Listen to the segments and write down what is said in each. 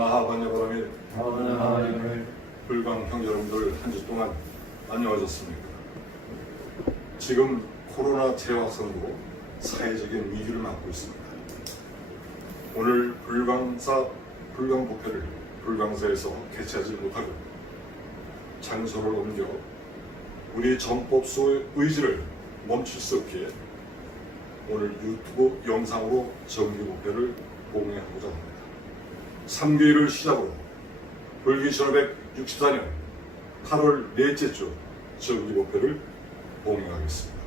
마하반야바람의 불광 형제 여러분들 한 주 동안 안녕하셨습니까? 지금 코로나 재확산으로 사회적인 위기를 맞고 있습니다. 오늘 불광부패를 불광사에서 개최하지 못하고 장소를 옮겨 우리 정법소의 의지를 멈출 수 없기에 오늘 유튜브 영상으로 정기부패를 공개하고자 합니다. 3개일을 시작으로 불기 1564년 8월 넷째 주 정기부패를 공개하겠습니다.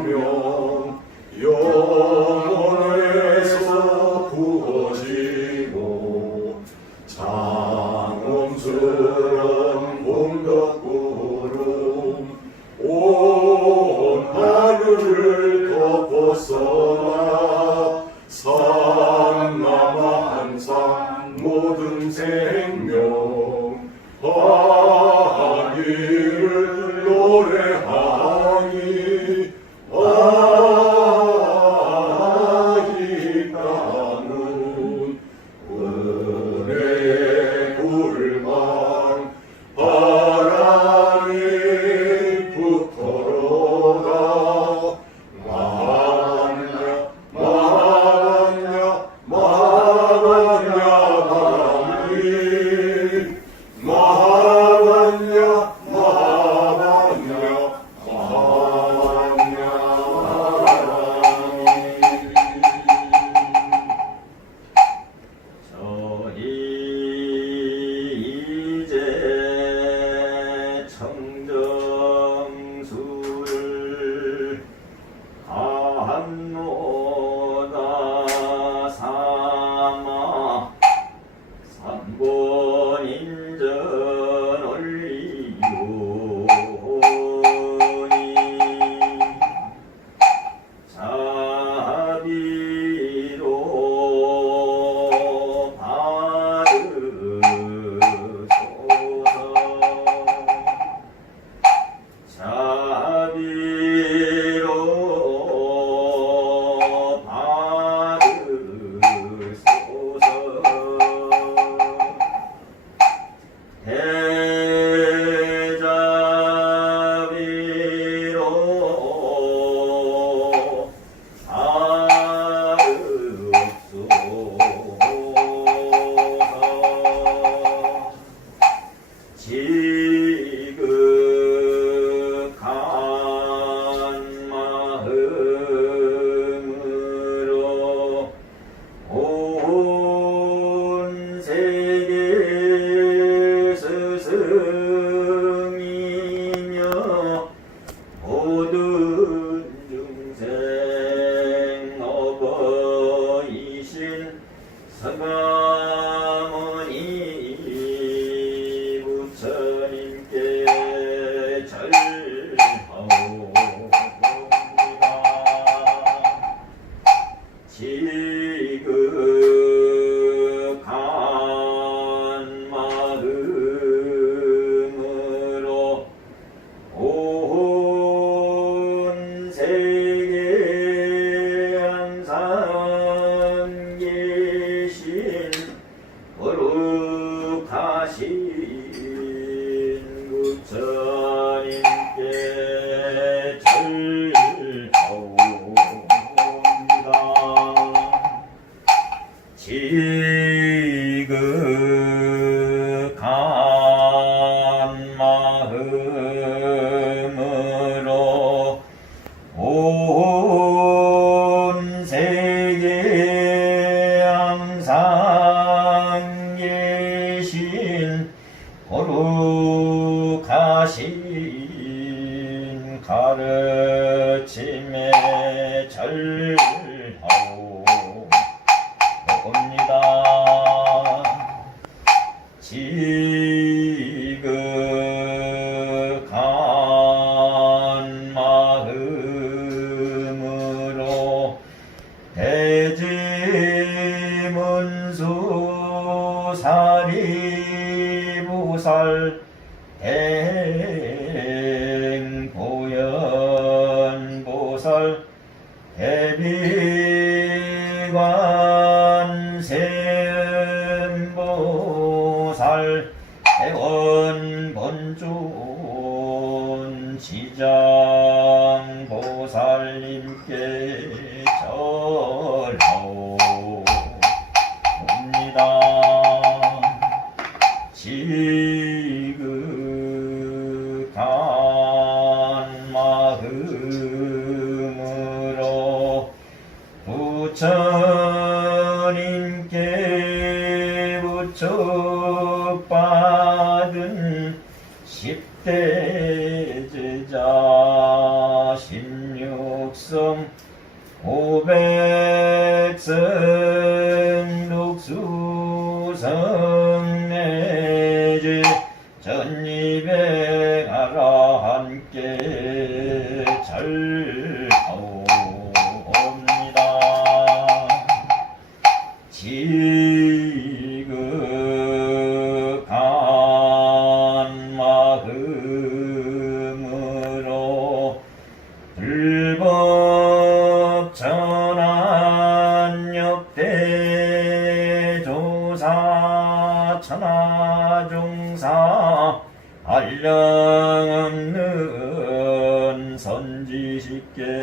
상서광명 영혼에서 부어지고 장엄스런 온갖 구름 온 하늘을 덮었으나 산나마 한상 모든 생명 하기를 노래하니 아이가는 은혜의 불망 바람이 붙어로가 마냐 마냐 마냐 바람이 마냐 청정술 한노다 삼아 삼본인전 올리오니 자비로 자비로 받으소서. 대자비로 받으소서. 지극한 마음으로 온 세계 스승이며 모든 중생 어버이신 서가모니 부처님께 절하옵니다. 지극한 마음으로 온 세계 항상 계신 거룩하신 부처님께 절하옵니다. 지극한 하신 가르침에 절하옵니다. 지극한 마음으로 대지문수 사리부살 대행보현보살 대비관세음보살 대원본존 지장보살님께 절하옵니다. 지극한 마음으로 부처님께 부축받은 10대 제자 16성 500성 독수성내제 전이백 아라함께 절하옵니다. 지극한 마음으로 불법 천안역대조사 천하종사 한량없는 선지식께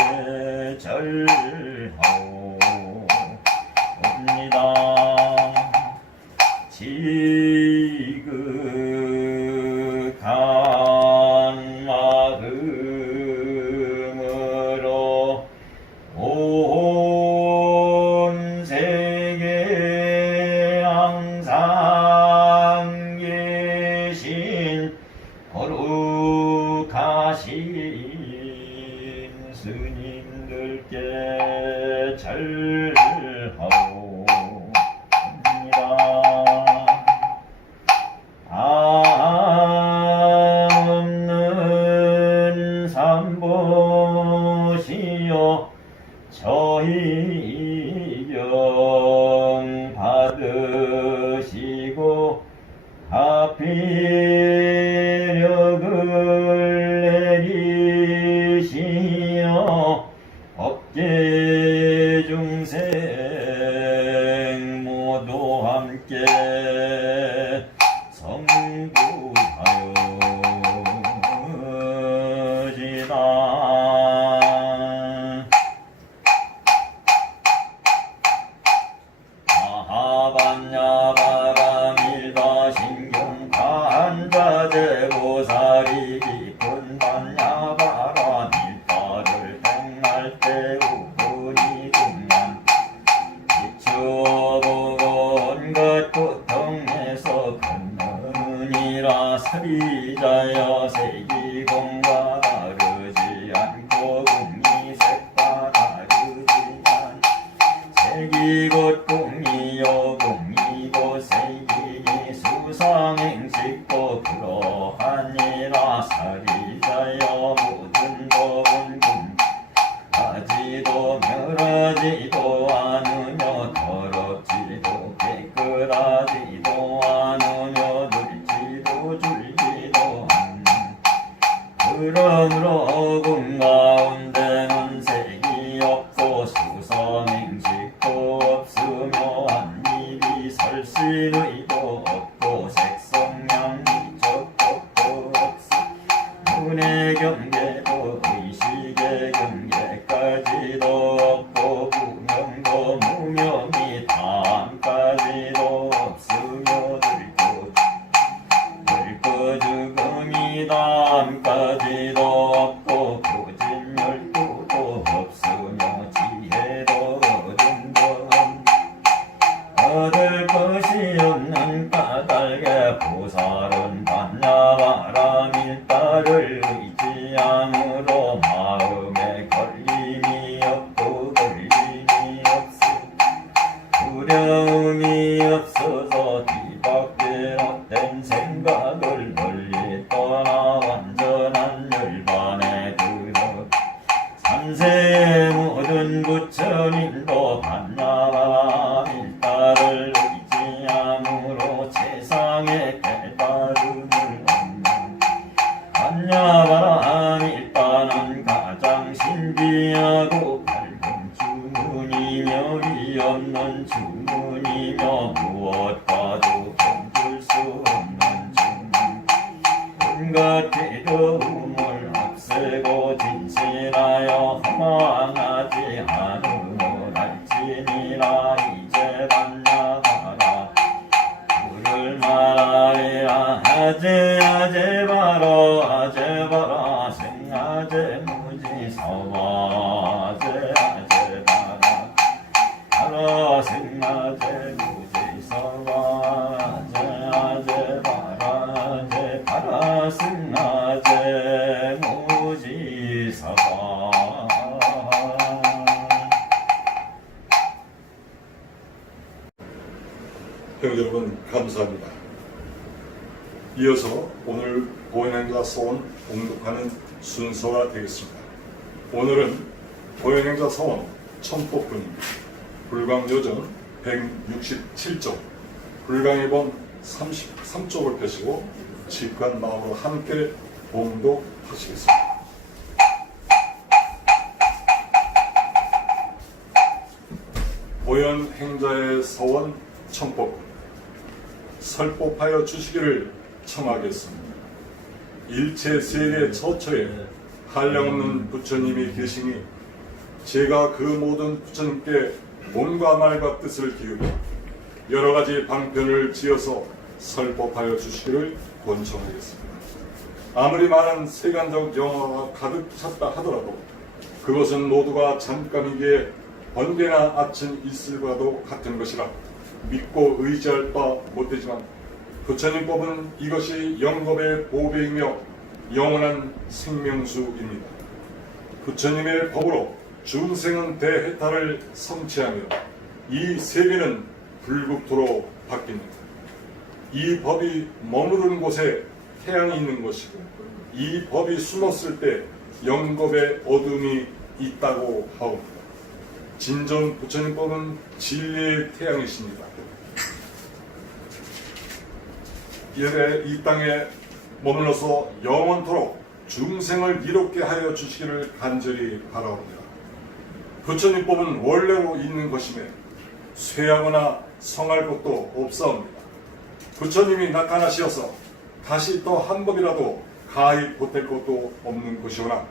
절하옵니다. 지극한 마음으로 온 세계 항상 계신 거룩하신 스님들께 절하옵니다. 없는 삼보시여 저희경 받으시고 하필력을 내리시어 법계 중생 모두 함께 성부하여지다. 마하반야바라밀바 신경간자제보살이 깊은 반야바라밀바를 백날 때 우분이 군만 비추어보고 온갖 고통에서 건너니라. 서리자여 세기공과 다르지 않고 공이 색과 다르지 않 색이 곧 공이요 공이고 색이 수상행식도 그러하니라. 사리자여 모든 법은 공하지도 멸하지도 않으며 더럽지도 깨끗하지도 않으며 늘지도 줄지도 않는 그러므로 공 가운데는 색이 없고 수성행식도 없으며 한 입이 설신의도 없고 색성량 미적도 없으 눈의 경계도 의식의 경계까지도 없고 무명도 무명이 담까지도 없으며 늙고 죽음이 담까지도 없고 고진멸도도 없으며 지혜도 얻을 것이 없는 까닭에 보살은 반야바라밀 따르 세상의 깨달음을 얻는 안야바라 일단은 가장 신비하고 밝은 주문이며 위없는 주문이며 무엇과도 견줄 수 없는 주문 온갖 괴로움을 없애고 진실하여 허망하지 않음을 알지니라 이제 봤냐하라 그를 말하리라 아제 바라 생아제 무지서와 아제 바라 생아제 무지서와 아제 바라 생아제 무지서와. 형제 여러분 감사합니다. 이어서 오늘 보현행자 서원 봉독하는 순서가 되겠습니다. 오늘은 보현행자 서원 천법분입니다. 불광요전 167쪽, 불광해본 33쪽을 펴시고 직관 마음으로 함께 봉독하시겠습니다. 보현행자의 서원 천법분 설법하여 주시기를 청하겠습니다. 일체 세계 처처에 한량없는 부처님이 계시니 제가 그 모든 부처님께 몸과 말과 뜻을 기울여 여러 가지 방편을 지어서 설법하여 주시기를 권청하겠습니다. 아무리 많은 세간적 영화가 가득 찼다 하더라도 그것은 모두가 잠깐이기에 번개나 아침 이슬과도 같은 것이라 믿고 의지할 바 못되지만 부처님법은 이것이 영겁의 보배이며 영원한 생명수입니다. 부처님의 법으로 중생은 대해탈을 성취하며 이 세계는 불국토로 바뀝니다. 이 법이 머무르는 곳에 태양이 있는 것이고 이 법이 숨었을 때 영겁의 어둠이 있다고 하옵니다. 진정 부처님법은 진리의 태양이십니다. 이래 이 땅에 머물러서 영원토록 중생을 이롭게 하여 주시기를 간절히 바라옵니다. 부처님법은 원래로 있는 것이며 쇠하거나 성할 것도 없사옵니다. 부처님이 나타나시어서 다시 또 한 법이라도 가히 보탤 것도 없는 것이오나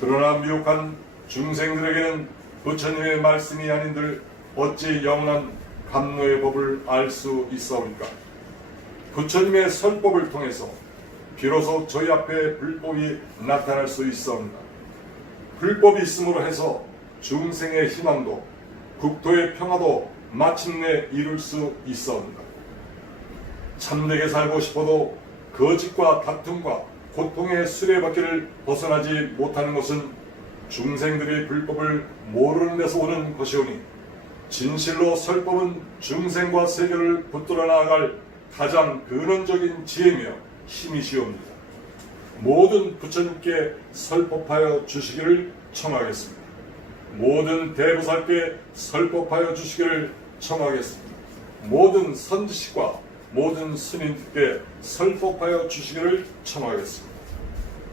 그러나 미혹한 중생들에게는 부처님의 말씀이 아닌들 어찌 영원한 감노의 법을 알 수 있사옵니까? 부처님의 설법을 통해서 비로소 저희 앞에 불법이 나타날 수 있사옵니다. 불법이 있음으로 해서 중생의 희망도 국토의 평화도 마침내 이룰 수 있사옵니다. 참되게 살고 싶어도 거짓과 다툼과 고통의 수레바퀴를 벗어나지 못하는 것은 중생들이 불법을 모르는 데서 오는 것이오니 진실로 설법은 중생과 세계를 붙들어 나아갈 가장 근원적인 지혜며 힘이시옵니다. 모든 부처님께 설법하여 주시기를 청하겠습니다. 모든 대보살께 설법하여 주시기를 청하겠습니다. 모든 선지식과 모든 스님께 설법하여 주시기를 청하겠습니다.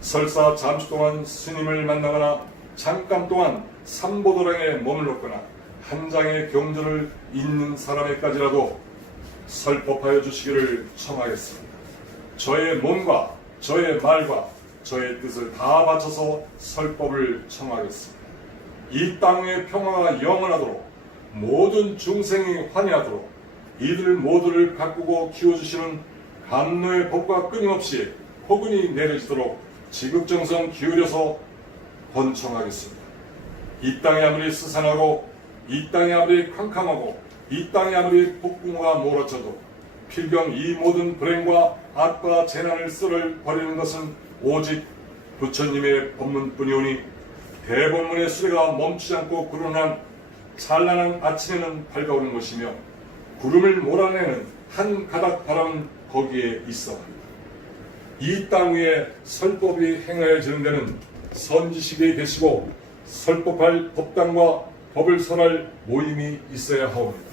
설사 잠시 동안 스님을 만나거나 잠깐 동안 삼보도량에 머물렀거나 한 장의 경전을 읽는 사람에까지라도 설법하여 주시기를 청하겠습니다. 저의 몸과 저의 말과 저의 뜻을 다 바쳐서 설법을 청하겠습니다. 이 땅의 평화가 영원하도록 모든 중생이 환희하도록 이들 모두를 가꾸고 키워주시는 감노의 법과 끊임없이 폭운이 내려지도록 지극정성 기울여서 번청하겠습니다. 이 땅이 아무리 스산하고 이 땅이 아무리 캄캄하고 이 땅이 아무리 폭풍우가 몰아쳐도 필경 이 모든 불행과 악과 재난을 쓸을 버리는 것은 오직 부처님의 법문뿐이오니 대법문의 수레가 멈추지 않고 구름한 찬란한 아침에는 밝아오는 것이며 구름을 몰아내는 한 가닥 바람은 거기에 있어옵니다. 이 땅 위에 설법이 행하여지는 데는 선지식이 계시고 설법할 법당과 법을 설할 모임이 있어야 하옵니다.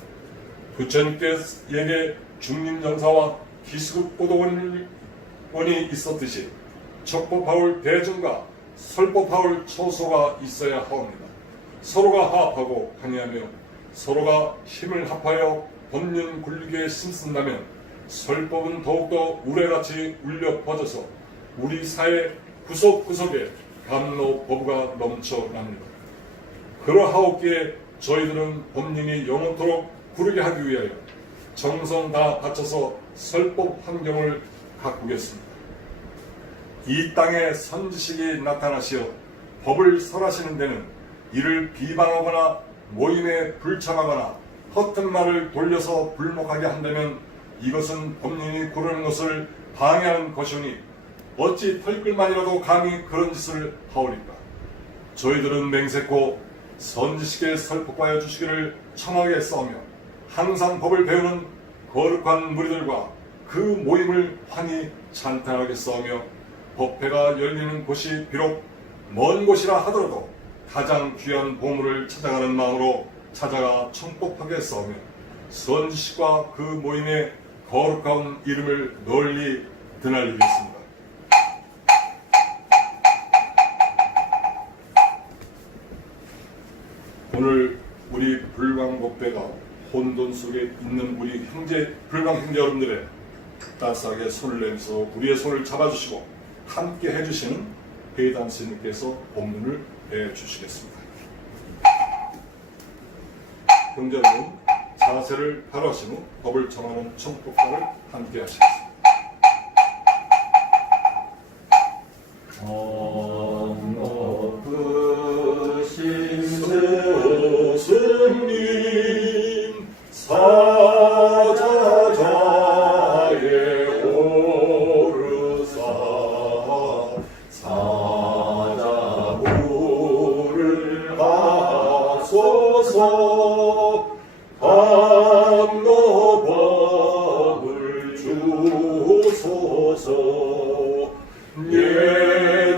부처님께게 중림전사와 기수급 고도원이 있었듯이 적법하올 대중과 설법하올 처소가 있어야 하옵니다. 서로가 화합하고 항의하며 서로가 힘을 합하여 법륜 굴리기에 힘쓴다면 설법은 더욱더 우레같이 울려 퍼져서 우리 사회 구석구석에 감로 법우가 넘쳐납니다. 그러하옵기에 저희들은 법륜이 영원토록 구르게 하기 위하여 정성 다 바쳐서 설법 환경을 가꾸겠습니다. 이 땅에 선지식이 나타나시어 법을 설하시는 데는 이를 비방하거나 모임에 불참하거나 허튼 말을 돌려서 불목하게 한다면 이것은 법륜이 구르는 것을 방해하는 것이오니 어찌 털끌만이라도 감히 그런 짓을 하오리까. 저희들은 맹세코 선지식에 설법하여 주시기를 청하게 싸우며 항상 법을 배우는 거룩한 무리들과 그 모임을 환히 찬탄하게 싸우며 법회가 열리는 곳이 비록 먼 곳이라 하더라도 가장 귀한 보물을 찾아가는 마음으로 찾아가 청법하게 싸우며 선지식과 그 모임의 거룩한 이름을 널리 드날리겠습니다. 오늘 우리 불광법회가 혼돈 속에 있는 우리 불광 형제 여러분들의 따스하게 손을 내면서 우리의 손을 잡아주시고 함께 해주시는 회담 스님께서 법문을 해주시겠습니다. 형제 여러분, 자세를 바로 하신 후 법을 정하는 청법사를 함께 하시겠습니다. 높으신 스님 사자자에 오르사 사자부를 하소서 감로법을 주소서 예님원을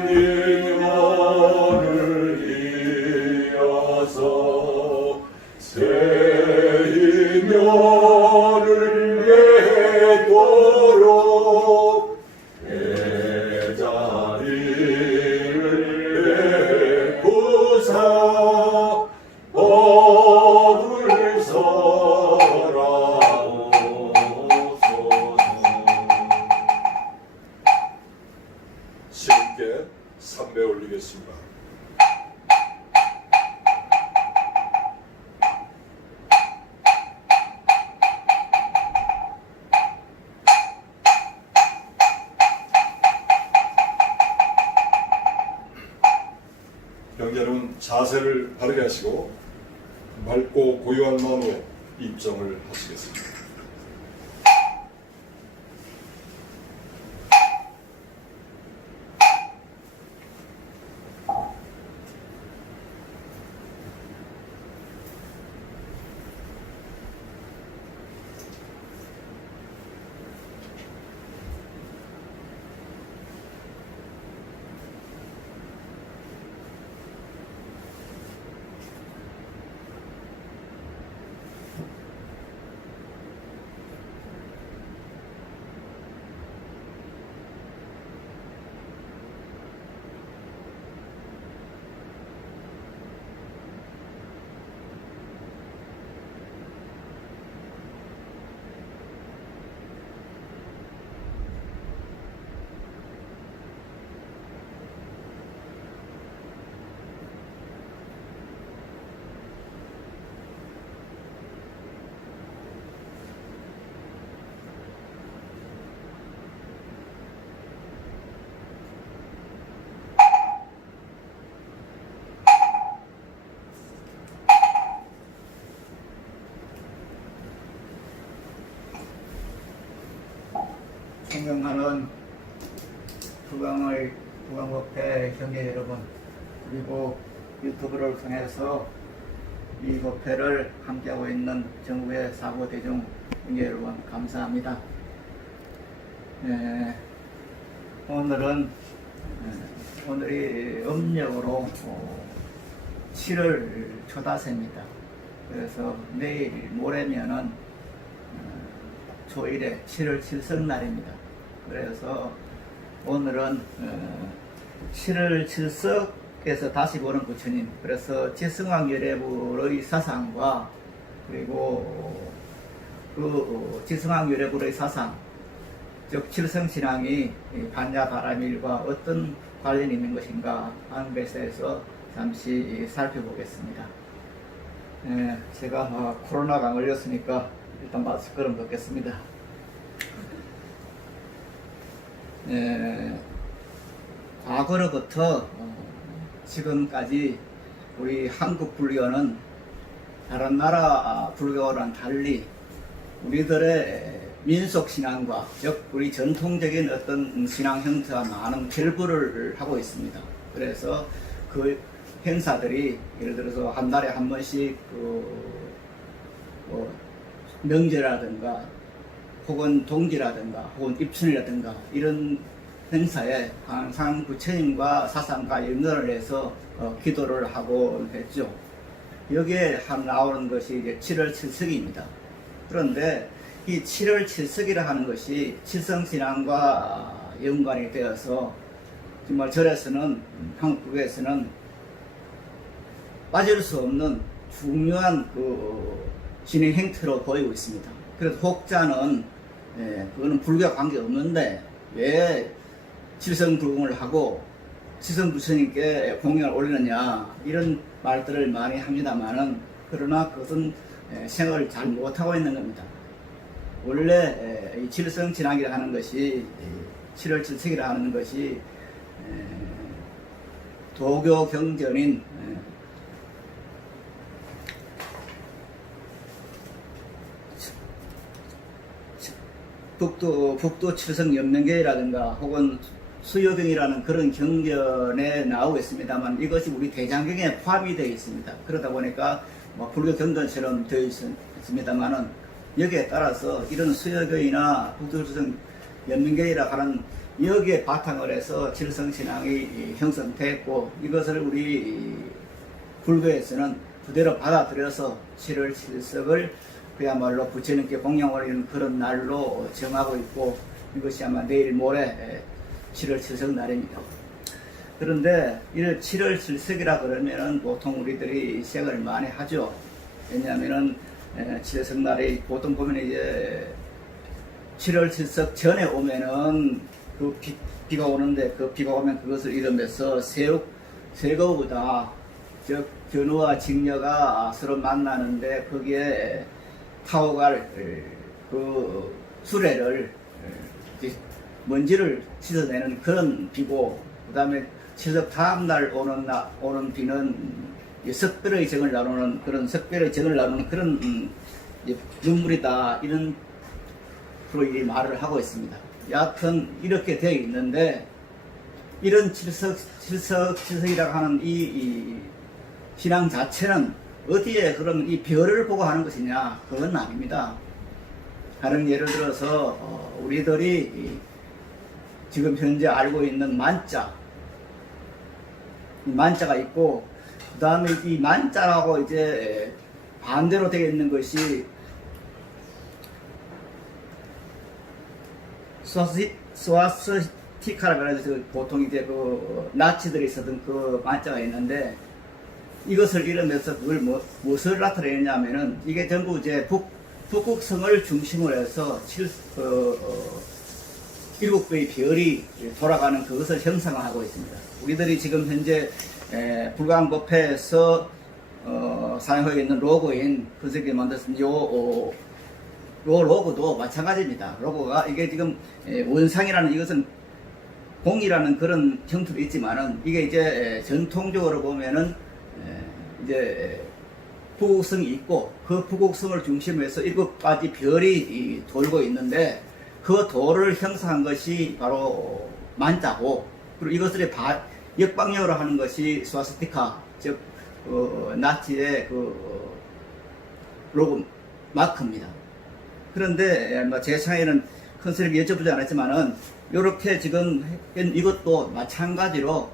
이어서 세인면을 맺도록 대자리를 베푸사 법을 설하옵소서. 신께 삼배 올리겠습니다. 형제 여러분, 자세를 바르게 하시고 맑고 고요한 마음으로 입정을 하시겠습니다. 존경하는 불광법회 형제 여러분, 그리고 유튜브를 통해서 이 법회를 함께하고 있는 전국의 사고대중 형제 여러분, 감사합니다. 오늘이 음력으로 7월 초다세입니다. 그래서 내일 모레면은 초1에 7월 7석날입니다. 그래서 오늘은 7월 7석에서 다시 보는 부처님, 그래서 칠성왕열애불의 사상과 그리고 그 칠성왕열애불의 사상, 즉 칠성신앙이 반야바라밀과 어떤 관련이 있는 것인가 하는 것에 대해서 잠시 살펴보겠습니다. 제가 코로나가 안 걸렸으니까 일단 마스크를 벗겠습니다. 과거로부터 지금까지 우리 한국 불교는 다른 나라 불교와는 달리 우리들의 민속 신앙과, 즉 우리 전통적인 어떤 신앙 형태와 많은 결부를 하고 있습니다. 그래서 그 행사들이 예를 들어서 한 달에 한 번씩 명제라든가 혹은 동지라든가 혹은 입춘이라든가 이런 행사에 항상 부처님과 사상과 연결을 해서 기도를 하고 했죠. 여기에 나오는 것이 이제 7월 7석입니다. 그런데 이 7월 7석이라 하는 것이 칠성신앙과 연관이 되어서 정말 절에서는, 한국에서는 빠질 수 없는 중요한 그 진행 행태로 보이고 있습니다. 그래서 혹자는 그거는 불교와 관계 없는데 왜 칠성불공을 하고 칠성부처님께 공양을 올리느냐 이런 말들을 많이 합니다만은, 그러나 그것은 생각을 잘 못하고 있는 겁니다. 원래 이 칠성진학이라 하는 것이 7월 7석이라 하는 것이 도교 경전인 북도 칠성 연명계라든가 혹은 수요경이라는 그런 경전에 나오고 있습니다만, 이것이 우리 대장경에 포함이 되어 있습니다. 그러다 보니까 불교 경전처럼 되어 있습니다만은, 여기에 따라서 이런 수요경이나 북도 칠성 연명계라 하는 여기에 바탕을 해서 칠성신앙이 형성됐고, 이것을 우리 불교에서는 그대로 받아들여서 7월 7석을 그야말로 부처님께 공양 올리는 그런 날로 정하고 있고, 이것이 아마 내일 모레 7월 7석 날입니다. 그런데 이 7월 7석이라 그러면은 보통 우리들이 생각을 많이 하죠. 왜냐하면은 7석 날이 보통 보면 이제 7월 7석 전에 오면은 그 비가 오는데, 그 비가 오면 그것을 이름해서 세거우다, 즉 견우와 직녀가 서로 만나는데 거기에 타오갈 그 수레를 먼지를 씻어내는 그런 비고, 그 다음에 칠석 다음날 오는 비는 석별의 정을 나누는 그런 석별의 정을 나누는 그런 눈물이다, 이런 프로 말을 하고 있습니다. 여하튼 이렇게 되어 있는데, 이런 칠석이라고 하는 이 신앙 자체는 어디에 그러면 이 별을 보고 하는 것이냐? 그건 아닙니다. 다른 예를 들어서 우리들이 지금 현재 알고 있는 만자, 이 만자가 있고, 그 다음에 이 만자라고 이제 반대로 되어 있는 것이 스와스티카라고 해서 보통 이제 그 나치들이 쓰던 그 만자가 있는데, 이것을 이름해서 그걸 무엇을 나타내냐면은, 이게 전부 이제 북극성을 중심으로 해서 7개의 별이 돌아가는 그것을 형상화하고 있습니다. 우리들이 지금 현재 불광법회에서 사용하고 있는 로고인 그새끼 만들었습니다. 요 로고도 마찬가지입니다. 로고가 이게 지금 원상이라는, 이것은 공이라는 그런 형태도 있지만은, 이게 이제 전통적으로 보면은 이제 북극성이 있고, 그 북극성을 중심으로 해서 7가지 별이 돌고 있는데, 그 돌을 형성한 것이 바로 만자고, 그리고 이것을 역방향으로 하는 것이 스와스티카, 즉 나치의 그 로고 마크입니다. 그런데 제 차이는 컨셉을 여쭤보지 않았지만은, 이렇게 지금 이것도 마찬가지로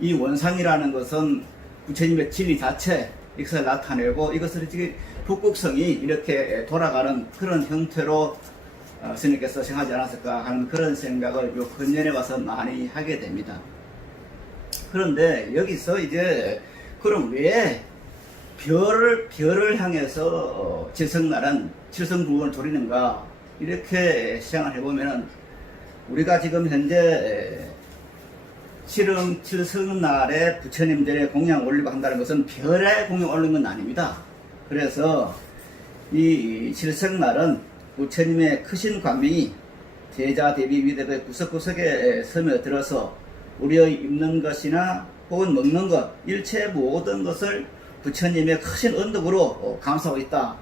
이 원상이라는 것은 부처님의 진리 자체, 이것을 나타내고, 이것을 지금 북극성이 이렇게 돌아가는 그런 형태로 스님께서 생하지 않았을까 하는 그런 생각을 요 근년에 와서 많이 하게 됩니다. 그런데 여기서 이제 그럼 왜 별을 향해서 칠성날은 칠성부원을 조리는가 이렇게 시향을 해보면은 우리가 지금 현재 칠성날에 부처님들의 공양 올리고 한다는 것은 별의 공양 올리는 건 아닙니다. 그래서 이 칠성날은 부처님의 크신 광명이 제자 대비 위대의 구석구석에 스며들어서 우리의 입는 것이나 혹은 먹는 것 일체 모든 것을 부처님의 크신 언덕으로 감싸고 있다.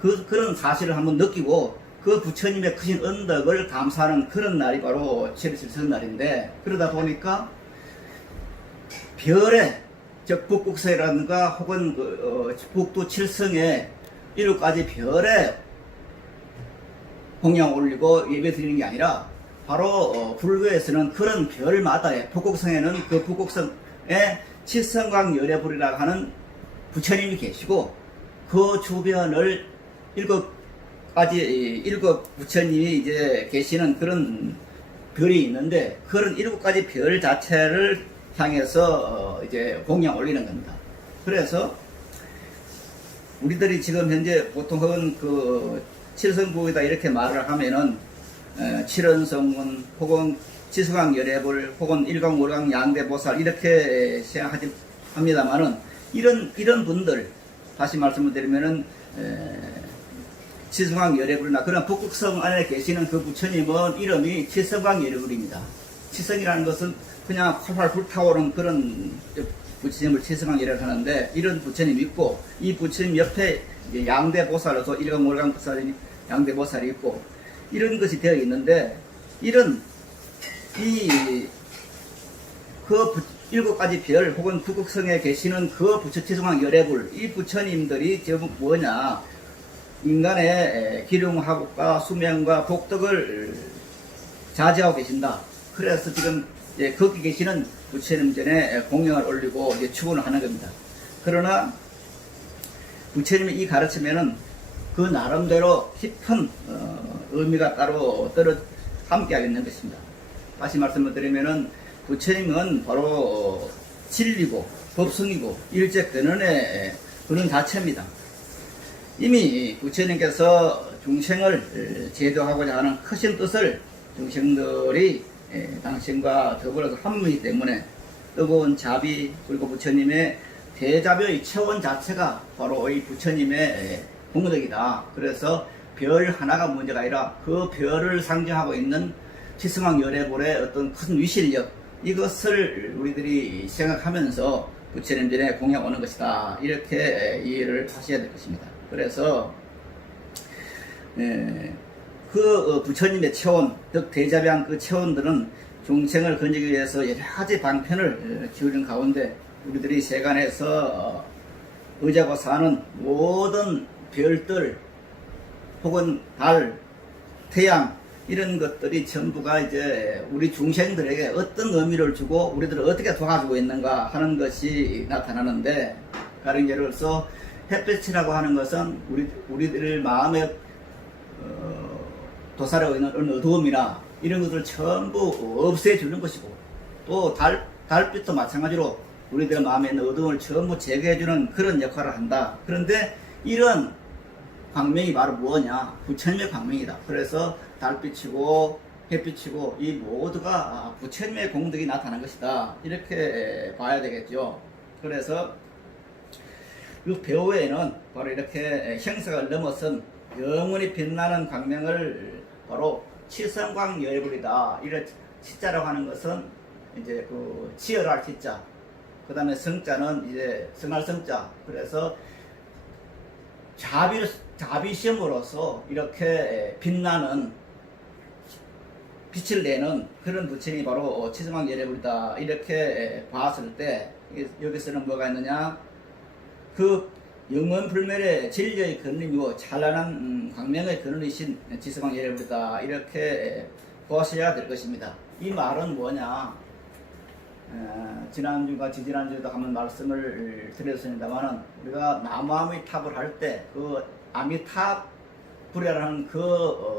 그런 사실을 한번 느끼고 그 부처님의 크신 언덕을 감사하는 그런 날이 바로 칠성날인데, 그러다 보니까 별의 즉 북극성이라든가 혹은 북두 칠성의 7가지 별에 공양 올리고 예배 드리는 게 아니라 바로 불교에서는 그런 별마다의 북극성에는 그 북극성에 칠성광 열애불이라고 하는 부처님이 계시고 그 주변을 7 부처님이 이제 계시는 그런 별이 있는데 그런 7가지 별 자체를 향해서 이제 공양 올리는 겁니다. 그래서 우리들이 지금 현재 보통은 그 칠성부이다 이렇게 말을 하면은 칠원성문 혹은 칠성광 열애불 혹은 일광 월광 양대보살 이렇게 생각하지 합니다만은 이런 분들 다시 말씀을 드리면은 칠성광 열애불이나 그런 북극성 안에 계시는 그 부처님은 이름이 칠성광 열애불입니다. 칠성이라는 것은 그냥 활활 불타오르는 그런 부처님을 칠성광 열애를 하는데 이런 부처님이 있고 이 부처님 옆에 양대보살로서 일광 월광 보살이 양대보살이 있고 이런 것이 되어 있는데 이런 그 7가지 별 혹은 북극성에 계시는 그 부처 칠성광 열애불 이 부처님들이 지금 뭐냐 인간의 기륭하고과 수명과 복덕을 자제하고 계신다. 그래서 지금 거기 계시는 부처님 전에 공양을 올리고 이제 축원을 하는 겁니다. 그러나 부처님의 이 가르침에는 그 나름대로 깊은 의미가 따로 함께하고 있는 것입니다. 다시 말씀을 드리면은 부처님은 바로 진리고 법성이고 일제 근원의 근원 자체입니다. 이미 부처님께서 중생을 제도하고자 하는 크신 뜻을 중생들이 당신과 더불어서 한무이기 때문에 뜨거운 자비 그리고 부처님의 대자비의 체원 자체가 바로 이 부처님의 공덕이다. 그래서 별 하나가 문제가 아니라 그 별을 상징하고 있는 칠성광 열애불의 어떤 큰 위실력 이것을 우리들이 생각하면서 부처님 전에 공양 오는 것이다. 이렇게 이해를 하셔야 될 것입니다. 그래서 그 부처님의 체온, 즉 대자비한 그 체온들은 중생을 건지기 위해서 여러 가지 방편을 기울이는 가운데 우리들이 세간에서 의지하고 사는 모든 별들 혹은 달, 태양 이런 것들이 전부가 이제 우리 중생들에게 어떤 의미를 주고 우리들을 어떻게 도와주고 있는가 하는 것이 나타나는데, 가령 예를 들어서 햇빛이라고 하는 것은 우리들 마음에 도사리고 있는 어두움이나 이런 것들을 전부 없애주는 것이고, 또 달빛도 마찬가지로 우리들 마음에 있는 어두움을 전부 제거해주는 그런 역할을 한다. 그런데 이런 광명이 바로 뭐냐? 부처님의 광명이다. 그래서 달빛이고 햇빛이고 이 모두가 부처님의 공덕이 나타난 것이다. 이렇게 봐야 되겠죠. 그래서 이 배후에는 바로 이렇게 형상을 넘어선 영원히 빛나는 광명을 바로 칠성광 열애불이다. 이런 치자라고 하는 것은 이제 그 치열할 치자, 그 다음에 성자는 이제 성할 성자. 그래서 자비심으로서 이렇게 빛나는 빛을 내는 그런 부처님이 바로 칠성광 열애불이다. 이렇게 봤을 때 여기서는 뭐가 있느냐? 그 영원불멸의 진리의 근원이고 찬란한 광명의 근원이신 칠성광 열애불이다. 이렇게 보셔야 될 것입니다. 이 말은 뭐냐? 지난주가 지지난주에도 한번 말씀을 드렸습니다만은 우리가 나무아미 탑을 할 때 그 아미탑 불야라는 그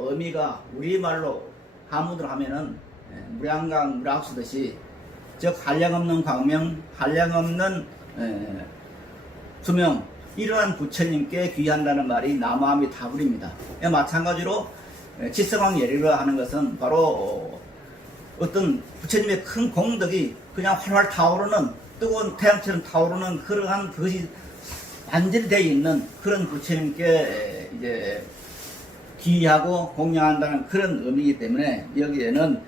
의미가 우리말로 한문으로 하면은 무량강 무량수듯이 즉 한량없는 광명, 한량없는 수명, 이러한 부처님께 귀한다는 말이 남아함이 다불입니다. 마찬가지로 지성왕 예리라 하는 것은 바로 어떤 부처님의 큰 공덕이 그냥 활활 타오르는 뜨거운 태양처럼 타오르는 그러한 그것이 완전히 되어 있는 그런 부처님께 이제 귀하고 공양한다는 그런 의미이기 때문에 여기에는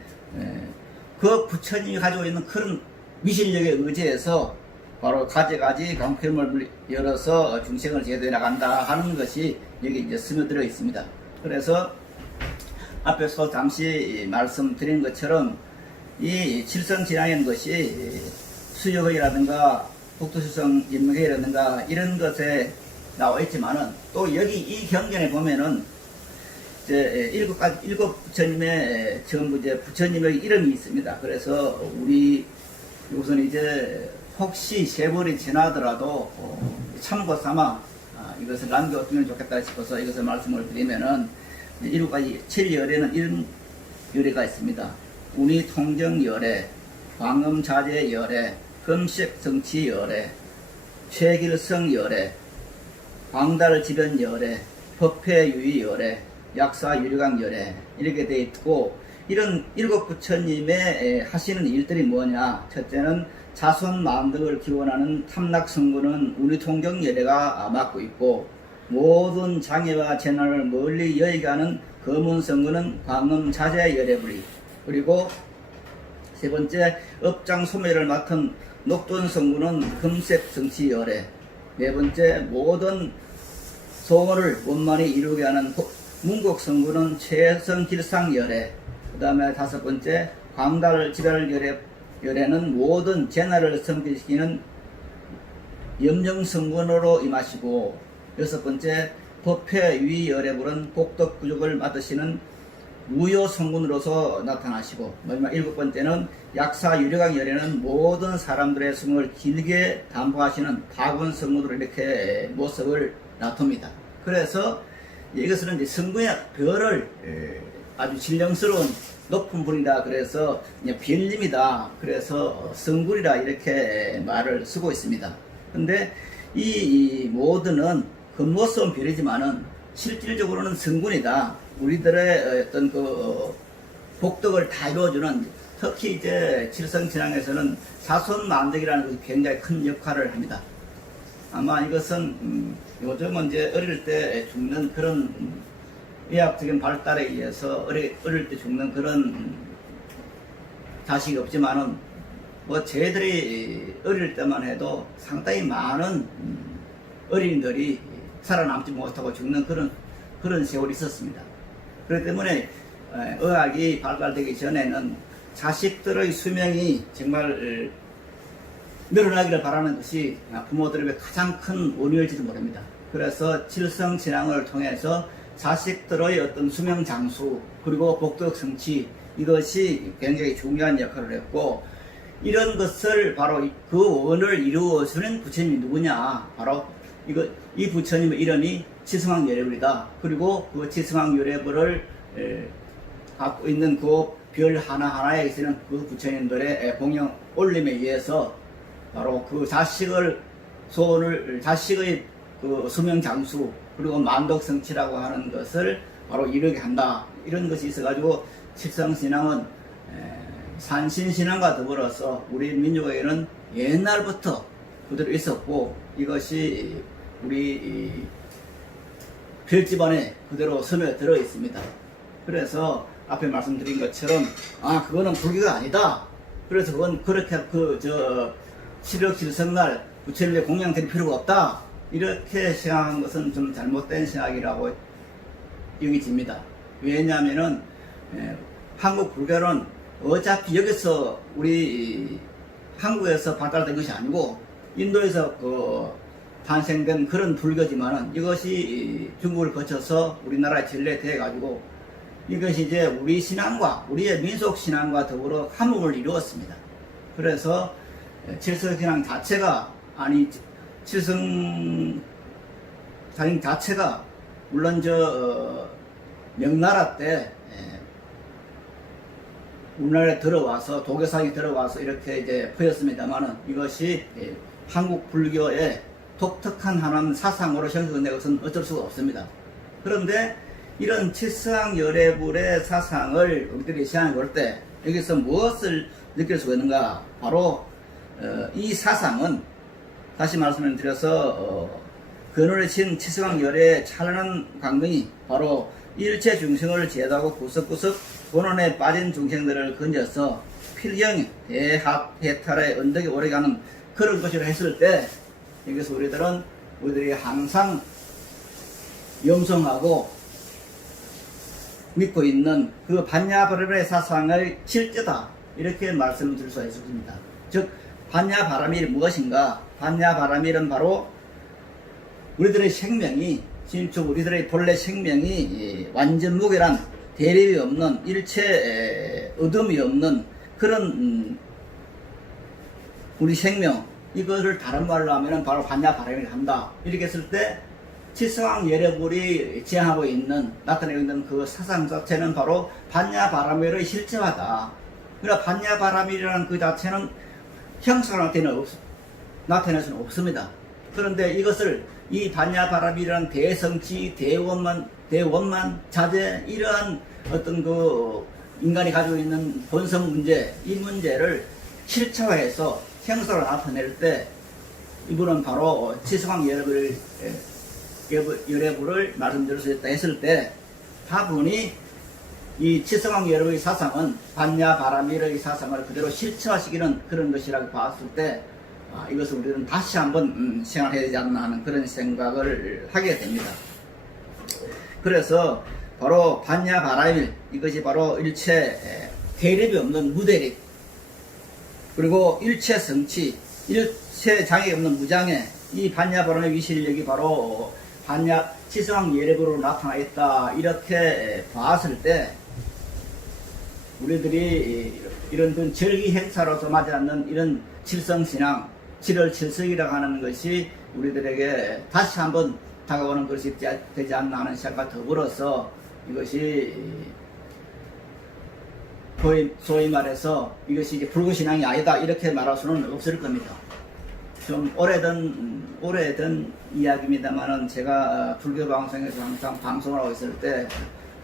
그 부처님이 가지고 있는 그런 미신력에 의지해서 바로 가지가지 광표물을 열어서 중생을 제도해 나간다 하는 것이 여기 이제 스며들어 있습니다. 그래서 앞에서 잠시 말씀드린 것처럼 이 칠성진앙인 것이 수요회라든가 북두수성 인문회라든가 이런 것에 나와 있지만은 또 여기 이 경전에 보면은 이제 일곱 부처님의 전부 이제 부처님의 이름이 있습니다. 그래서 우리 우선 이제 혹시 세월이 지나더라도 참고 삼아 이것을 남겨두면 좋겠다 싶어서 이것을 말씀을 드리면은 일곱 가지 7열에는 이런 열애가 있습니다. 운이통정열애, 광음자재열애, 금식성취열애, 최길성열애, 광달지변열애, 법회유의열애, 약사유리강열애 이렇게 되어 있고, 이런 일곱 부처님의 하시는 일들이 뭐냐. 첫째는 자손 만덕을 기원하는 탐락성구는 운이통정열애가 맡고 있고, 모든 장애와 재난을 멀리 여의가는 검은성구는 광음자재열애부리, 그리고 세 번째 업장 소매를 맡은 녹돈성구는 금색성취열애, 네 번째 모든 소원을 원만히 이루게 하는 문곡성구는 최성길상열애, 그 다음에 다섯 번째 광달지별열애는 모든 재난을 성취시키는 염정성군으로 임하시고, 여섯 번째 법회위열애불은 복덕부족을 맡으시는 무효성군으로서 나타나시고, 마지막 일곱 번째는 약사유력왕열애는 모든 사람들의 수명을 길게 담보하시는 다군성군으로 이렇게 모습을 나타냅니다. 그래서 이것은 이제 성군의 별을 아주 진령스러운 높은 분이다, 그래서 별님이다, 그래서 성군이라 이렇게 말을 쓰고 있습니다. 근데 이 모드는 겉모습은 별이지만은 실질적으로는 성군이다. 우리들의 어떤 그 복덕을 다 이루어주는, 특히 이제 칠성진앙에서는 자손만덕이라는 것이 굉장히 큰 역할을 합니다. 아마 이것은 요즘은 이제 어릴 때 죽는 그런 의학적인 발달에 의해서 어릴 때 죽는 그런 자식이 없지만은 뭐 저희들이 어릴 때만 해도 상당히 많은 어린이들이 살아남지 못하고 죽는 그런 세월이 있었습니다. 그렇기 때문에 의학이 발달되기 전에는 자식들의 수명이 정말 늘어나기를 바라는 것이 부모들에게 가장 큰 원인일지도 모릅니다. 그래서 칠성진앙을 통해서 자식들의 어떤 수명 장수 그리고 복덕 성취, 이것이 굉장히 중요한 역할을 했고, 이런 것을 바로 그 원을 이루어주는 부처님이 누구냐, 바로 이 부처님의 이름이 칠성왕열애불이다. 그리고 그 칠성왕열애불을 갖고 있는 그 별 하나하나에 있는 그 부처님들의 공양 올림에 의해서 바로 그 자식의 그 수명 장수 그리고 만덕성취라고 하는 것을 바로 이루게 한다. 이런 것이 있어가지고 칠성신앙은 산신신앙과 더불어서 우리 민족에게는 옛날부터 그대로 있었고, 이것이 우리 별집안에 그대로 스며들어 있습니다. 그래서 앞에 말씀드린 것처럼 그거는 불교가 아니다. 그래서 그건 그렇게 칠흑칠성날 부처님의 공양 드릴 필요가 없다, 이렇게 생각한 것은 좀 잘못된 생각이라고 여기집니다. 왜냐하면은 한국 불교는 어차피 여기서 우리 한국에서 발달된 것이 아니고 인도에서 탄생된 그런 불교지만은 이것이 중국을 거쳐서 우리나라에 전래돼 가지고 이것이 이제 우리 신앙과 우리의 민속 신앙과 더불어 화목을 이루었습니다. 그래서 칠성신앙 자체가 칠성신앙 자체가 물론 명나라 때 우리나라에 들어와서 도교상이 들어와서 이렇게 이제 보였습니다만은 이것이 한국 불교의 독특한 하나님 사상으로 형성된 것은 어쩔 수가 없습니다. 그런데 이런 칠성열애불의 사상을 우리들이 시행해 볼 때 여기서 무엇을 느낄 수가 있는가? 바로 이 사상은 다시 말씀을 드려서 근원을 친 칠성열애의 찬란한 강명이 바로 일체 중생을 제도하고 구석구석 본원에 빠진 중생들을 건져서 필경 대합 해탈의 언덕에 오래가는 그런 것이라 했을 때 여기서 우리들이 항상 염성하고 믿고 있는 그 반야바람의 사상을 실제다 이렇게 말씀을 드릴 수가 있습니다. 즉 반야바람이 무엇인가? 반야바람이는 바로 우리들의 생명이 진짜 우리들의 본래 생명이 완전 무결한 대립이 없는 일체 어둠이 없는 그런 우리 생명 이거를 다른 말로 하면 바로 반야바람이라고 한다. 이렇게 했을 때 칠성열애불이 지향하고 있는 나타내고 있는 그 사상 자체는 바로 반야바람의 실체화다. 그러나 반야바람이라는 그 자체는 형상을 나타낼 수는 없습니다. 그런데 이것을 이 반야바람이라는 대성치, 대원만, 자제 이러한 어떤 그 인간이 가지고 있는 본성 문제, 이 문제를 실체화해서 형상을 나타낼 때 이분은 바로 칠성열애불을 말씀드릴 수 있다 했을 때 다분히 이 칠성열애불의 사상은 반야바람일의 사상을 그대로 실체화시키는 그런 것이라고 봤을 때 이것을 우리는 다시 한번 생각해야 되지 않나 하는 그런 생각을 하게 됩니다. 그래서 바로 반야바람일 이것이 바로 일체 대립이 없는 무대립 그리고 일체 성치 일체 장애 없는 무장애 이 반야바람의 위실력이 바로 칠성열애불로 나타나 있다 이렇게 봤을 때 우리들이 이런 그 절기 행사로서 맞지 않는 이런 칠성신앙 7월 칠성이라고 하는 것이 우리들에게 다시 한번 다가오는 것이 되지 않나 하는 생각과 더불어서 이것이 소위 말해서 이것이 이제 불교신앙이 아니다 이렇게 말할 수는 없을 겁니다. 좀 오래된 이야기입니다만은 제가 불교방송에서 항상 방송을 하고 있을 때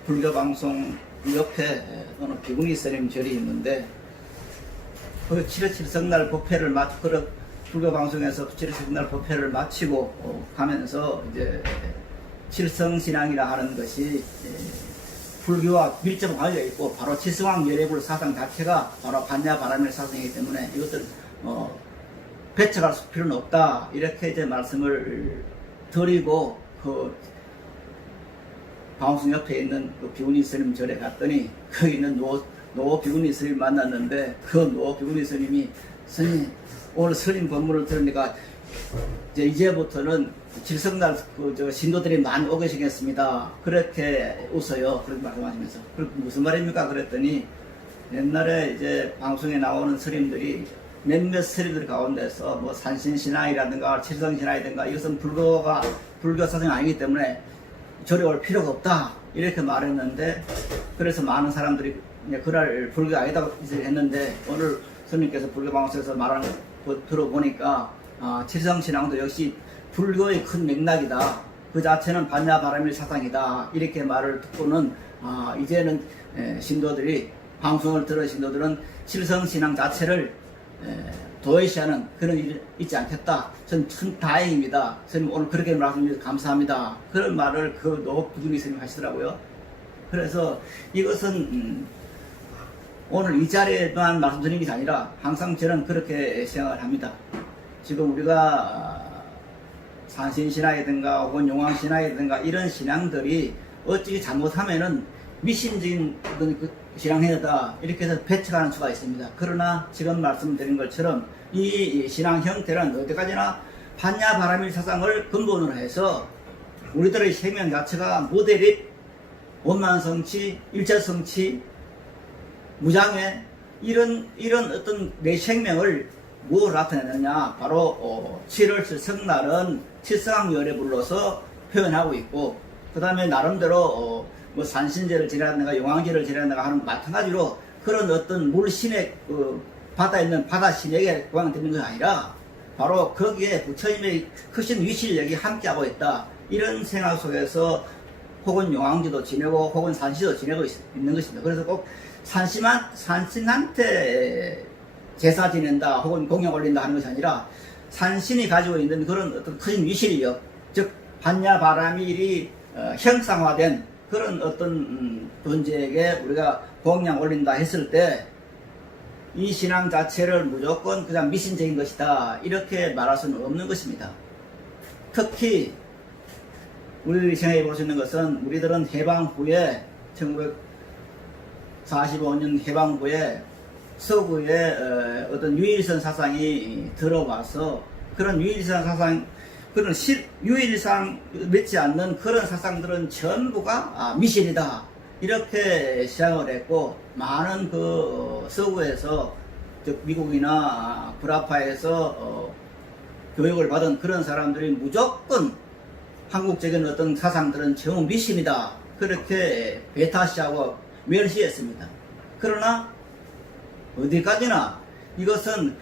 불교방송 옆에 어느 비구니 스님 절이 있는데 그 7월 칠성날 법회를 불교방송에서 7월 칠성날 법회를 마치고 가면서 이제 칠성신앙이라 하는 것이 불교와 밀접하게 관계가 있고 바로 칠성열애불 사상 자체가 바로 반야바람일 사상이기 때문에 이것들 배척할 필요는 없다 이렇게 이제 말씀을 드리고 그 방송 옆에 있는 그 비구니 스님 절에 갔더니 거기 있는 노 비구니 스님 만났는데 그 노 비구니 스님이 스님 오늘 스님 법문을 들으니까 이제부터는 칠성날 신도들이 많이 오게 생겼습니다. 그렇게 웃어요. 그렇게 말씀하시면서. 무슨 말입니까? 그랬더니 옛날에 이제 방송에 나오는 스님들이 몇몇 스님들 가운데서 뭐 산신신앙이라든가 칠성신앙이라든가 이것은 불교 사상이 아니기 때문에 저리 올 필요가 없다. 이렇게 말했는데 그래서 많은 사람들이 그날 불교가 아니다고 했는데 오늘 스님께서 불교 방송에서 말하는 거 들어보니까 칠성신앙도 역시 불교의 큰 맥락이다. 그 자체는 반야바람일 사상이다. 이렇게 말을 듣고는 이제는 신도들이 방송을 들은 신도들은 칠성신앙 자체를 도외시하는 그런 일이 있지 않겠다. 전 참 다행입니다. 스님 오늘 그렇게 말씀해주셔서 감사합니다. 그런 말을 그 노비구니 스님 하시더라고요. 그래서 이것은 오늘 이 자리에만 말씀드리는 게 아니라 항상 저는 그렇게 생각을 합니다. 지금 우리가 산신신앙이든가 혹은 용왕신앙이든가 이런 신앙들이 어찌 잘못하면은 미신적인 그 신앙행위다 이렇게 해서 배척하는 수가 있습니다. 그러나 지금 말씀드린 것처럼 이 신앙 형태는 어디까지나 반야바람일 사상을 근본으로 해서 우리들의 생명 자체가 무대립, 원만성치, 일체성치, 무장애 이런 어떤 내 생명을 뭐 나타내느냐 바로 7월 칠성날은 칠성열애불로서 표현하고 있고 그 다음에 나름대로 뭐 산신제를 지낸다가 용왕제를 지낸다가 하는 마찬가지로 그런 어떤 물신의 바다에 있는 바다 신에게 구강되는 것이 아니라 바로 거기에 부처님의 크신 위실력이 함께하고 있다. 이런 생각 속에서 혹은 용왕제도 지내고 혹은 산시도 지내고 있는 것입니다. 그래서 꼭 산신한테 제사 지낸다 혹은 공양 올린다 하는 것이 아니라 산신이 가지고 있는 그런 어떤 큰 위실력, 즉 반야바라밀이 형상화된 그런 어떤 존재에게 우리가 공양 올린다 했을 때 이 신앙 자체를 무조건 그냥 미신적인 것이다 이렇게 말할 수는 없는 것입니다. 특히 우리들이 생각해 볼 수 있는 것은 우리들은 해방 후에 1945년 해방 후에 서구에 어떤 유일선 사상이 들어와서 그런 유일선 사상 그런 유일상 믿지 않는 그런 사상들은 전부가 미신이다 이렇게 시작을 했고 많은 그 서구에서 즉 미국이나 불아파에서 교육을 받은 그런 사람들이 무조건 한국적인 어떤 사상들은 전부 미신이다 그렇게 배타시하고 멸시했습니다. 그러나 어디까지나 이것은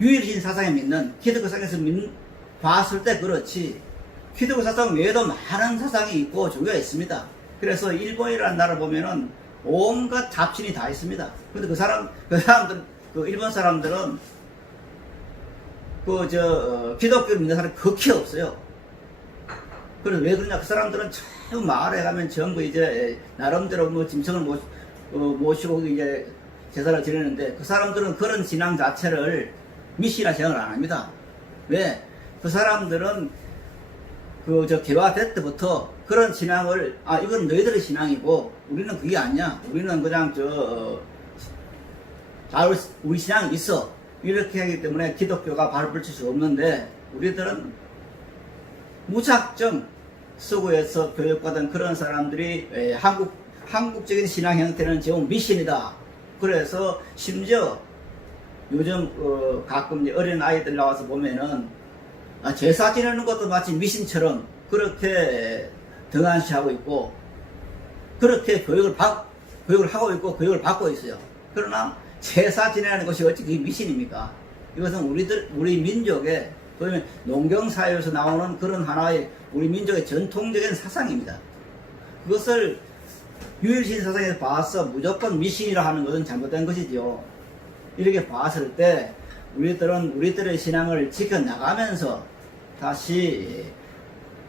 유일신 사상에 믿는 기독교 사상에서 봤을 때 그렇지 기독교 사상 외에도 많은 사상이 있고 종교가 있습니다. 그래서 일본이라는 나라 보면은 온갖 잡신이 다 있습니다. 근데 그 사람들, 그 일본 사람들은 기독교를 믿는 사람이 극히 없어요. 그래서 왜 그러냐? 그 사람들은 전부 마을에 가면 전부 이제 나름대로 뭐 짐승을 모시고 이제 제사를 지내는데 그 사람들은 그런 신앙 자체를 미신이라 생각을 안 합니다. 왜? 그 사람들은 개화될 때부터 그런 신앙을 이건 너희들의 신앙이고 우리는 그게 아니야. 우리는 그냥 우리 신앙이 있어. 이렇게 하기 때문에 기독교가 발을 펼칠 수 없는데 우리들은 무작정 서구에서 교육받은 그런 사람들이 한국적인 신앙 형태는 지금 미신이다. 그래서 심지어 요즘 가끔 어린 아이들 나와서 보면은 제사 지내는 것도 마치 미신처럼 그렇게 등한시하고 있고 그렇게 교육을 하고 있고 교육을 받고 있어요. 그러나 제사 지내는 것이 어찌 미신입니까? 이것은 우리 민족의 그러면 농경사회에서 나오는 그런 하나의 우리 민족의 전통적인 사상입니다. 그것을 유일신 사상에서 봐서 무조건 미신이라 하는 것은 잘못된 것이죠. 이렇게 봤을 때 우리들은 우리들의 신앙을 지켜나가면서 다시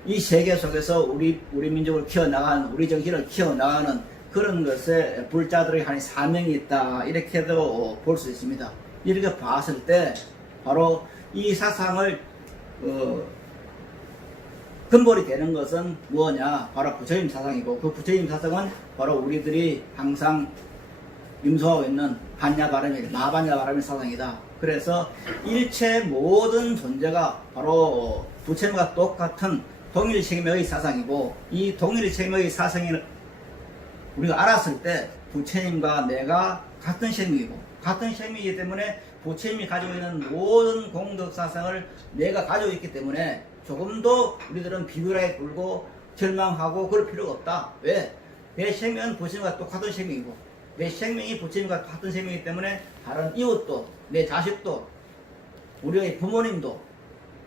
이 세계 속에서 우리 민족을 키워나가는 우리 정신을 키워나가는 그런 것에 불자들의 한 사명이 있다 이렇게도 볼 수 있습니다. 이렇게 봤을 때 바로 이 사상을 근본이 되는 것은 뭐냐? 바로 부처님 사상이고 그 부처님 사상은 바로 우리들이 항상 임소하고 있는 반야바라밀, 마반야바라밀 사상이다. 그래서 일체 모든 존재가 바로 부처님과 똑같은 동일생명의 사상이고 이 동일생명의 사상을 우리가 알았을 때 부처님과 내가 같은 생명이고 같은 생명이기 때문에 부처님이 가지고 있는 모든 공덕사상을 내가 가지고 있기 때문에 조금도 우리들은 비굴하게 굴고 절망하고 그럴 필요가 없다. 왜? 내 생명은 부처님과 똑같은 생명이고 내 생명이 부처님과 같은 생명이기 때문에 다른 이웃도 내 자식도 우리의 부모님도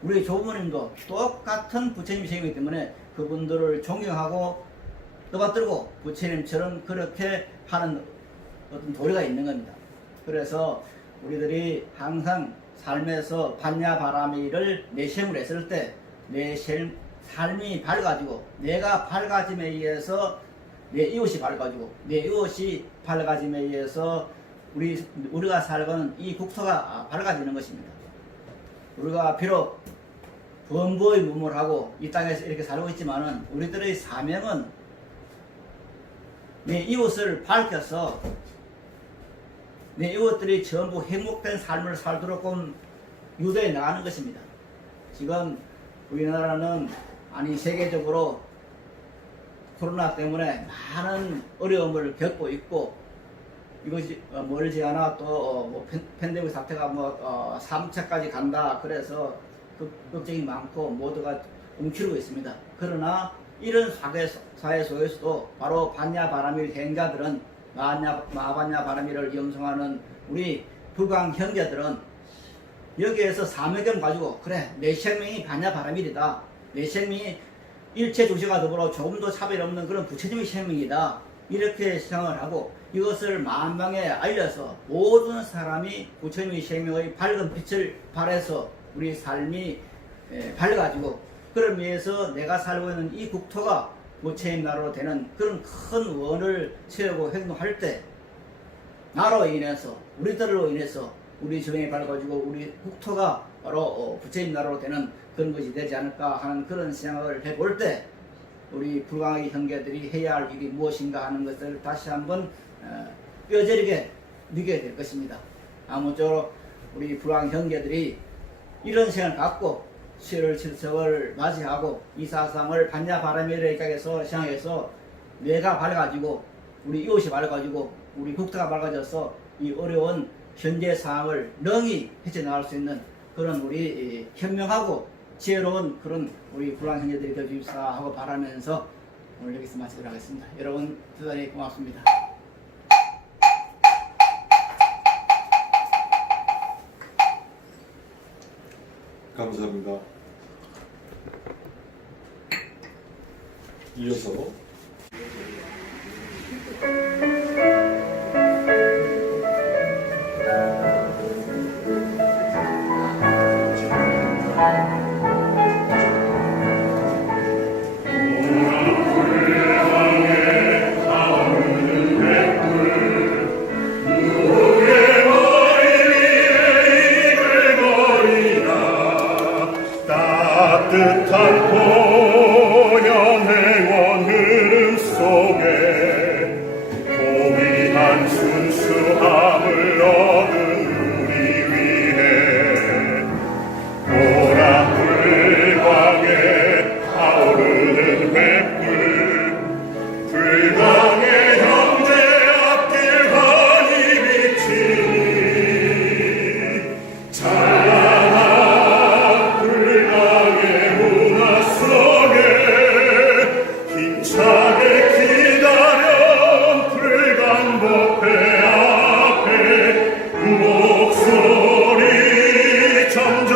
우리의 조부모님도 똑같은 부처님 생명이기 때문에 그분들을 존경하고 떠받들고 부처님처럼 그렇게 하는 어떤 도리가 있는 겁니다. 그래서 우리들이 항상 삶에서 반야바라밀을 내심을 했을 때 내 삶이 밝아지고 내가 밝아짐에 의해서 내 이웃이 밝아지고 내 이웃이 밝아짐에 의해서 우리가 살고는 이 국토가 밝아지는 것입니다. 우리가 비록 범부의 무무를 하고 이 땅에서 이렇게 살고 있지만은 우리들의 사명은 내 이웃을 밝혀서 내 이웃들이 전부 행복된 삶을 살도록 유도해 나가는 것입니다. 지금 우리나라는 세계적으로 코로나 때문에 많은 어려움을 겪고 있고 이것이 멀지 않아 또 팬데믹 사태가 3차까지 간다 그래서 걱정이 많고 모두가 움츠리고 있습니다. 그러나 이런 사회 속에서도 바로 반야 바라밀 행자들은 마반야 바라밀을 염성하는 우리 불광 형제들은 여기에서 사명감 가지고 그래 내 생명이 반야 바라밀이다. 내 생명이 일체 조시가 더불어 조금도 차별 없는 그런 부처님의 생명이다. 이렇게 생각을 하고 이것을 만방에 알려서 모든 사람이 부처님의 생명의 밝은 빛을 발해서 우리 삶이 밝아가지고 그를 위해서 내가 살고 있는 이 국토가 부처님 나라로 되는 그런 큰 원을 채우고 행동할 때 나로 인해서 우리들로 인해서 우리 주변이 밝아지고 우리 국토가 바로 부처님 나라로 되는 그런 것이 되지 않을까 하는 그런 생각을 해볼 때 우리 불광의 형제들이 해야 할 일이 무엇인가 하는 것을 다시 한번 뼈저리게 느끼게 될 것입니다. 아무쪼록 우리 불광 형제들이 이런 생각을 갖고 7월 7석을 맞이하고 이 사상을 반야 바라밀의 입장에서 생각해서 뇌가 밝아지고 우리 이웃이 밝아지고 우리 국토가 밝아져서 이 어려운 현재 상황을 능히 헤쳐나갈 수 있는 그런 우리 현명하고 지혜로운 그런 우리 불광 형제들이 되어주십사 하고 바라면서 오늘 여기서 마치도록 하겠습니다. 여러분 대단히 고맙습니다. 감사합니다. 이어서 따뜻한 보현의 흐름 속에 고귀한 순수함을 얻은 우리 위해 보라 불광에 타오르는 횃불 불광의 형제 앞길 환히 비치니 찬란한 불광의 문화 속에 힘차게 기다려 불광 법회 앞에 목소리 점점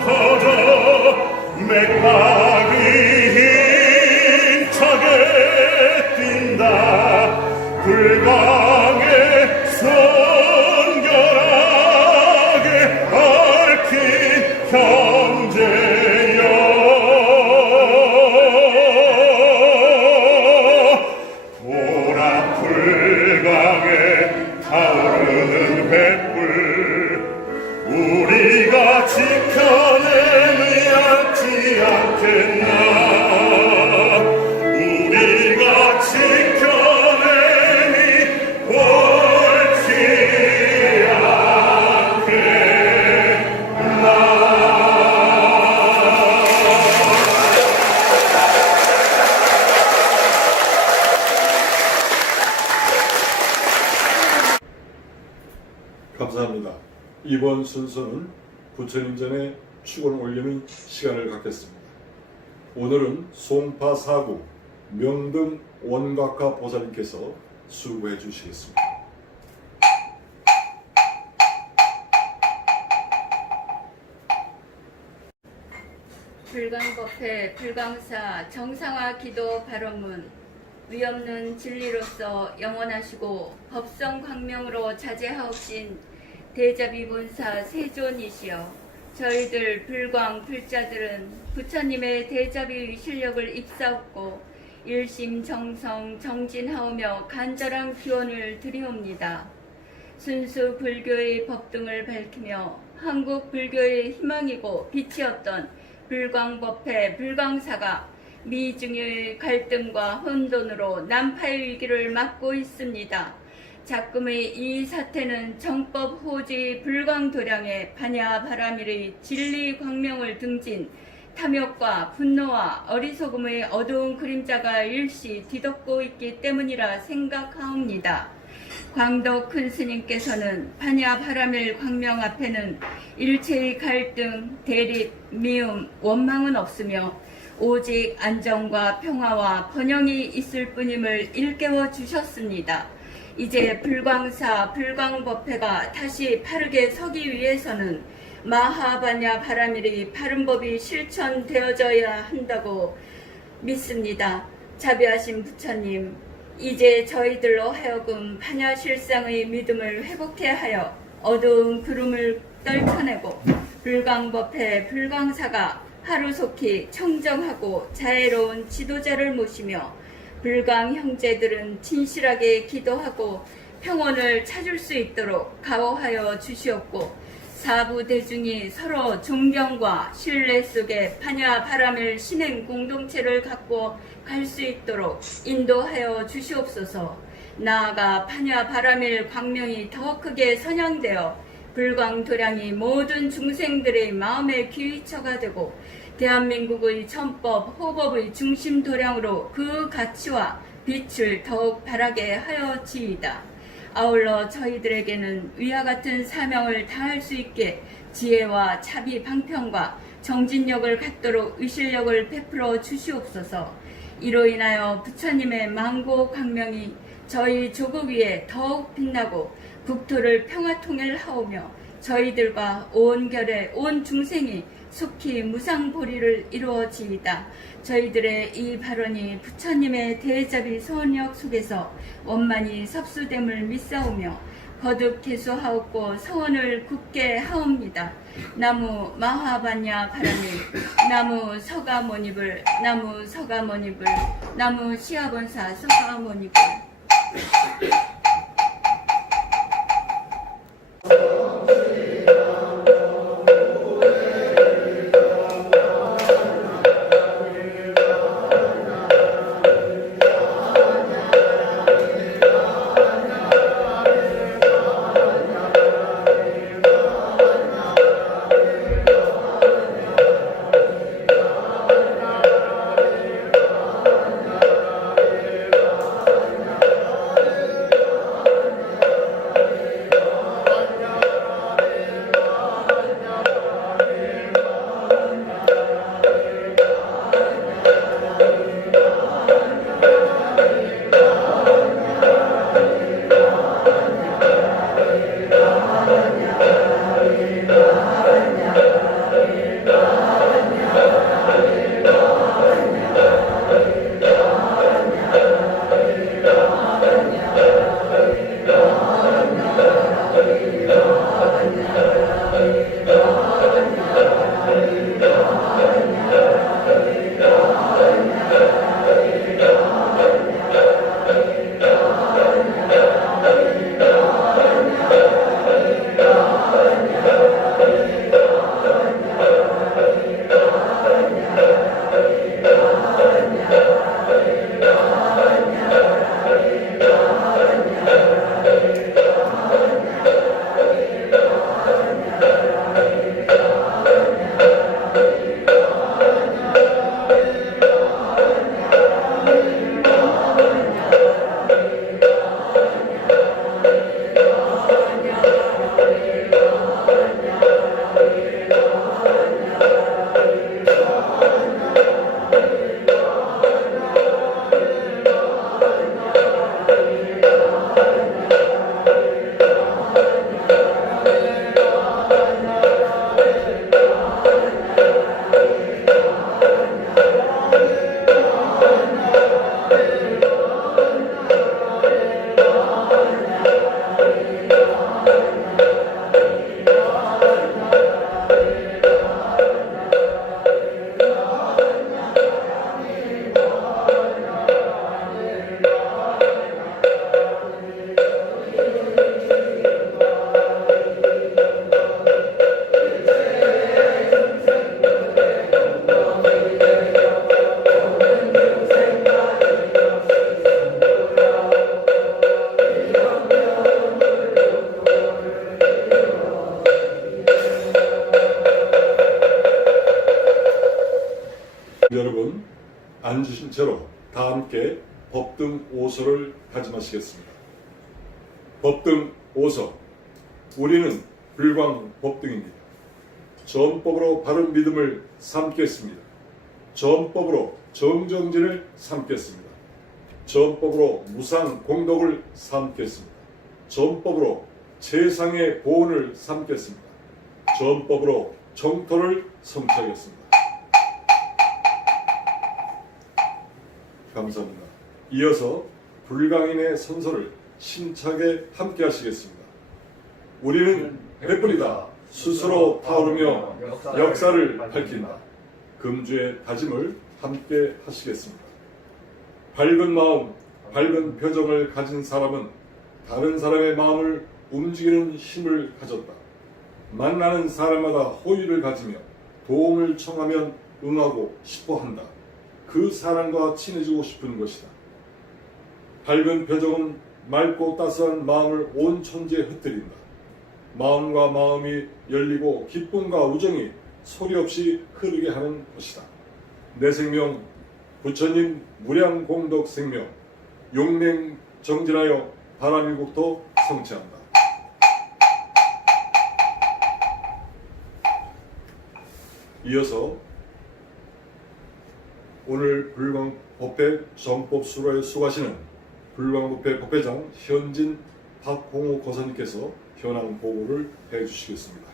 커져 맥박이 힘차게 뛴다 불광의 선결하게 얽힌 형제여 보라 불광에 타오르는 횃불 우리가 지켜내야 하지 않겠나 우리가 지켜내니 옳지 감사합니다. 이번 순서는 부처님 전에 축원 올리는 시간을 갖겠습니다. 오늘은 송파 사구 명등 원각화 보살님께서 수고해 주시겠습니다. 불광법회 불광사 정상화 기도 발언문 위없는 진리로서 영원하시고 법성 광명으로 자제하옵신 대자비 본사 세존이시여 저희들 불광 불자들은 부처님의 대자비의 실력을 입사옵고 일심정성 정진하오며 간절한 기원을 드리옵니다. 순수 불교의 법등을 밝히며 한국 불교의 희망이고 빛이었던 불광법회 불광사가 미중의 갈등과 혼돈으로 난파의 위기를 맞고 있습니다. 작금의 이 사태는 정법 호지 불광도량의 반야 바라밀의 진리 광명을 등진 탐욕과 분노와 어리석음의 어두운 그림자가 일시 뒤덮고 있기 때문이라 생각하옵니다. 광덕 큰 스님께서는 반야 바라밀 광명 앞에는 일체의 갈등, 대립, 미움, 원망은 없으며 오직 안정과 평화와 번영이 있을 뿐임을 일깨워 주셨습니다. 이제 불광사, 불광법회가 다시 바르게 서기 위해서는 마하바냐 바라밀이 바른 법이 실천되어져야 한다고 믿습니다. 자비하신 부처님, 이제 저희들로 하여금 반야 실상의 믿음을 회복해 하여 어두운 구름을 떨쳐내고 불광법회 불광사가 하루속히 청정하고 자애로운 지도자를 모시며 불광 형제들은 진실하게 기도하고 평온을 찾을 수 있도록 가호하여 주시옵고 사부 대중이 서로 존경과 신뢰 속에 반야 바라밀 신행 공동체를 갖고 갈 수 있도록 인도하여 주시옵소서. 나아가 반야 바라밀 광명이 더 크게 선양되어 불광 도량이 모든 중생들의 마음의 귀위처가 되고 대한민국의 천법, 호법의 중심 도량으로 그 가치와 빛을 더욱 바라게 하여지이다. 아울러 저희들에게는 위와 같은 사명을 다할 수 있게 지혜와 자비 방편과 정진력을 갖도록 의실력을 베풀어 주시옵소서. 이로 인하여 부처님의 망고 광명이 저희 조국 위에 더욱 빛나고 국토를 평화통일하오며 저희들과 온 결의 온 중생이 속히 무상보리를 이루어지이다. 저희들의 이 발언이 부처님의 대자비 소원력 속에서 원만히 섭수됨을 믿사오며 거듭 개수하옵고 서원을 굳게 하옵니다. 나무 마하반야 바라밀, 나무 서가모니불, 나무 서가모니불, 나무 시아본사 서가모니불. 여러분, 앉으신 채로 다 함께 법등 5서를 다짐하시겠습니다. 법등 5서. 우리는 불광 법등입니다. 전법으로 바른 믿음을 삼겠습니다. 전법으로 정정진을 삼겠습니다. 전법으로 무상 공덕을 삼겠습니다. 전법으로 세상의 보온을 삼겠습니다. 전법으로 정토를 성취하겠습니다. 감사합니다. 이어서 불강인의 선서를 심차게 함께 하시겠습니다. 우리는 횃불이다. 스스로 타오르며 역사를 밝힌다. 금주의 다짐을 함께 하시겠습니다. 밝은 마음, 밝은 표정을 가진 사람은 다른 사람의 마음을 움직이는 힘을 가졌다. 만나는 사람마다 호의를 가지며 도움을 청하면 응하고 싶어 한다. 그 사람과 친해지고 싶은 것이다. 밝은 표정은 맑고 따스한 마음을 온 천지에 흩뜨린다. 마음과 마음이 열리고 기쁨과 우정이 소리 없이 흐르게 하는 것이다. 내 생명, 부처님 무량공덕 생명, 용맹 정진하여 바람일국토 성취한다. 이어서 오늘 불광법회 정법수로에 수고하시는 불광법회 법회장 현진 박홍우 거사님께서 현황 보고를 해주시겠습니다.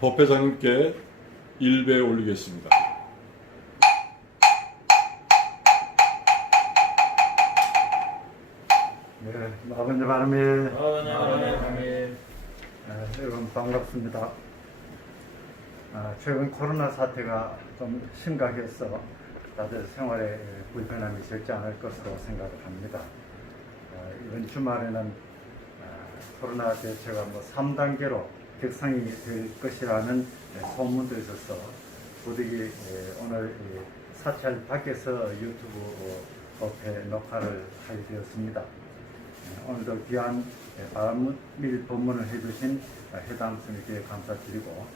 법회장님께 일배 올리겠습니다. 네, 아버지 바람이 여러분 반갑습니다. 최근 코로나 사태가 좀 심각해서 다들 생활에 불편함이 적지 않을 것으로 생각을 합니다. 이번 주말에는 코로나 대처가 3단계로 격상이 될 것이라는 소문도 있어서 부득이 오늘 사찰 밖에서 유튜브 법회 녹화를 하게 되었습니다. 오늘도 귀한 바람일 법문을 해주신 해당 스님께 감사드리고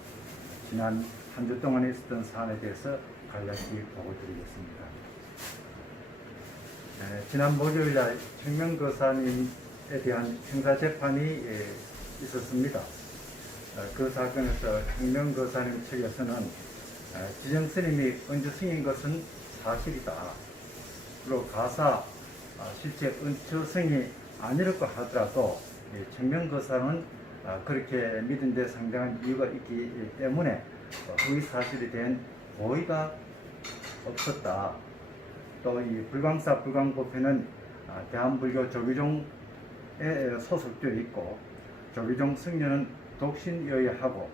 지난 한 주 동안 있었던 사안에 대해서 간략히 보고드리겠습니다. 지난 목요일날 청명거사님에 대한 형사재판이 있었습니다. 그 사건에서 청명거사님 측에서는 지정스님이 은주승인 것은 사실이다. 그리고 가사 실제 은주승이 아니라고 하더라도 청명거사는 그렇게 믿은 데 상당한 이유가 있기 때문에 허위 사실에 대한 고의가 없었다. 또 이 불광사 불광법회는 대한불교 조기종에 소속되어 있고 조기종 승려는 독신여야하고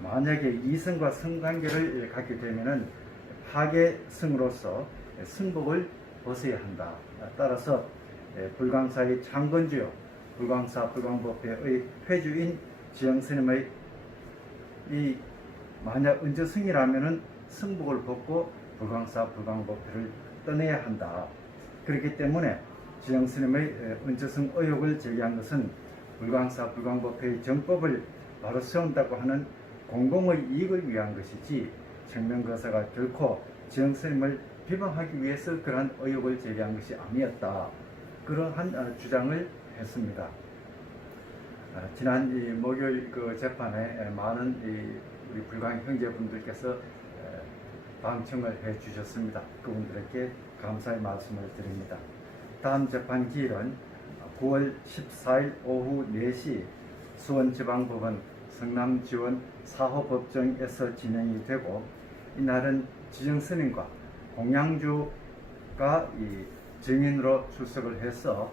만약에 이승과 성관계를 갖게 되면은 파괴승으로서 승복을 벗어야 한다. 따라서 불광사의 창건주요 불광사 불광법회의 회주인 지영스님의 이 만약 은저승이라면은 승복을 벗고 불광사 불광법회를 떠내야 한다. 그렇기 때문에 지영스님의 은저승 의혹을 제기한 것은 불광사 불광법회의 정법을 바로 세운다고 하는 공공의 이익을 위한 것이지 청명거사가 결코 지영스님을 비방하기 위해서 그러한 의혹을 제기한 것이 아니었다. 그러한 주장을 했습니다. 지난 이 목요일 그 재판에 많은 우리 불광 형제분들께서 방청을 해 주셨습니다. 그분들에게 감사의 말씀을 드립니다. 다음 재판 기일은 9월 14일 오후 4시 수원지방법원 성남지원 사호법정에서 진행이 되고 이날은 지정스님과 공양주가 이 증인으로 출석을 해서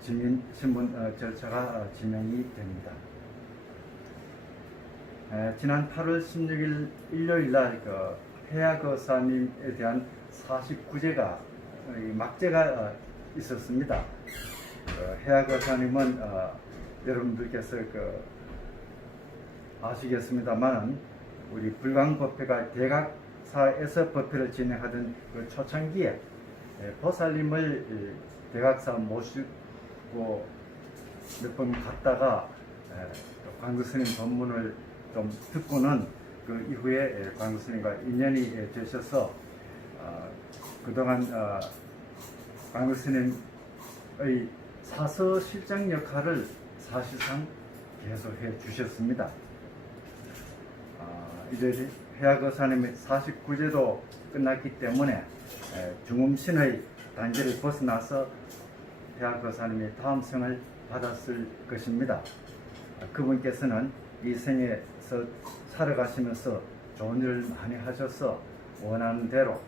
증인 신문 절차가 진행이 됩니다. 지난 8월 16일 일요일 날 혜야거사님에 대한 49제가 막제가 있었습니다. 혜야거사님은 여러분들께서 아시겠습니다만 우리 불광법회가 대각사에서 법회를 진행하던 그 초창기에 보살님을 대각사 모시고 몇 번 갔다가 광구스님 법문을 좀 듣고는 그 이후에 광구스님과 인연이 되셔서 그동안 광구스님의 사서 실장 역할을 사실상 계속해 주셨습니다. 이제 혜야거사님의 49제도 끝났기 때문에 중음신의 단계를 벗어나서 혜야거사님이 다음 성을 받았을 것입니다. 그분께서는 이 생에서 살아가시면서 좋은 일을 많이 하셔서 원하는 대로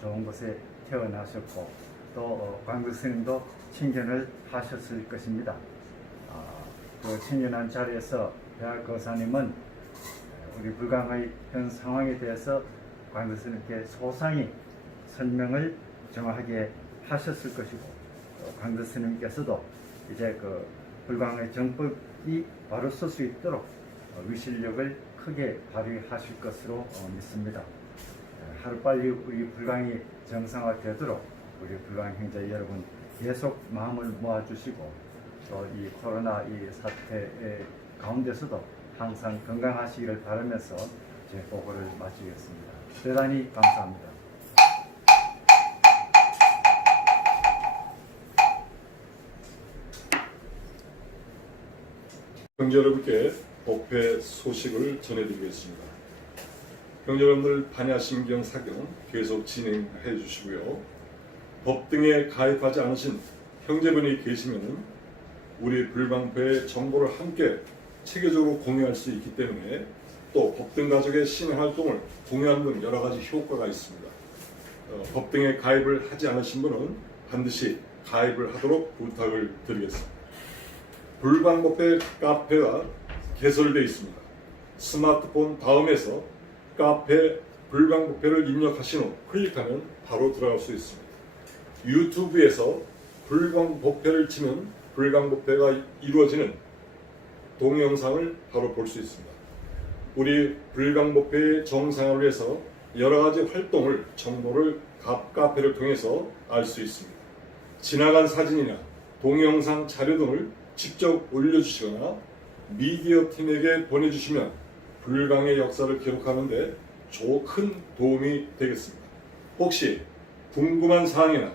좋은 곳에 태어나셨고 또 광구스님도 친견을 하셨을 것입니다. 그 친견한 자리에서 혜야거사님은 우리 불광의 현 상황에 대해서 광구스님께 소상히 설명을 정확하게 하셨을 것이고 광구스님께서도 이제 그 불광의 정법이 바로 설 수 있도록 위실력을 크게 발휘하실 것으로 믿습니다. 하루빨리 우리 불광이 정상화되도록 우리 불광 형제 여러분 계속 마음을 모아주시고 또 이 코로나 이 사태의 가운데서도 항상 건강하시기를 바라면서 제 보고를 마치겠습니다. 대단히 감사합니다. 형제 여러분께 법회 소식을 전해드리겠습니다. 형제 여러분들 반야신경 사경 계속 진행해 주시고요. 법 등에 가입하지 않으신 형제분이 계시면 우리 불광회의 정보를 함께 체계적으로 공유할 수 있기 때문에 또 법등 가족의 신앙 활동을 공유하는 등 여러 가지 효과가 있습니다. 법 등에 가입을 하지 않으신 분은 반드시 가입을 하도록 부탁을 드리겠습니다. 불광법회 카페가 개설되어 있습니다. 스마트폰 다음에서 카페 불광법회를 입력하신 후 클릭하면 바로 들어갈 수 있습니다. 유튜브에서 불광법회를 치면 불광법회가 이루어지는 동영상을 바로 볼 수 있습니다. 우리 불광법회의 정상화를 위해서 여러 가지 활동을 정보를 카페를 통해서 알 수 있습니다. 지나간 사진이나 동영상 자료 등을 직접 올려주시거나 미디어 팀에게 보내주시면 불광의 역사를 기록하는 데 큰 도움이 되겠습니다. 혹시 궁금한 사항이나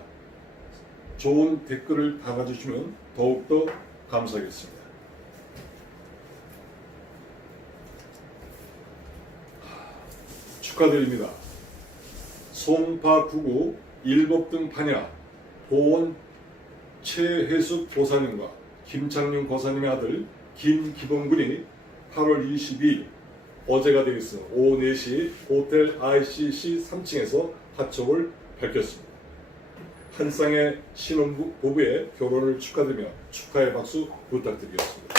좋은 댓글을 달아주시면 더욱더 감사하겠습니다. 축하드립니다. 송파구구 일법등 판야 보원 최혜숙 보사님과 김창윤 고사님의 아들 김기범군이 8월 22일 어제가 되겠습니다. 오후 4시 호텔 ICC 3층에서 하촉을 밝혔습니다. 한 쌍의 신혼부부의 결혼을 축하드리며 축하의 박수 부탁드리겠습니다.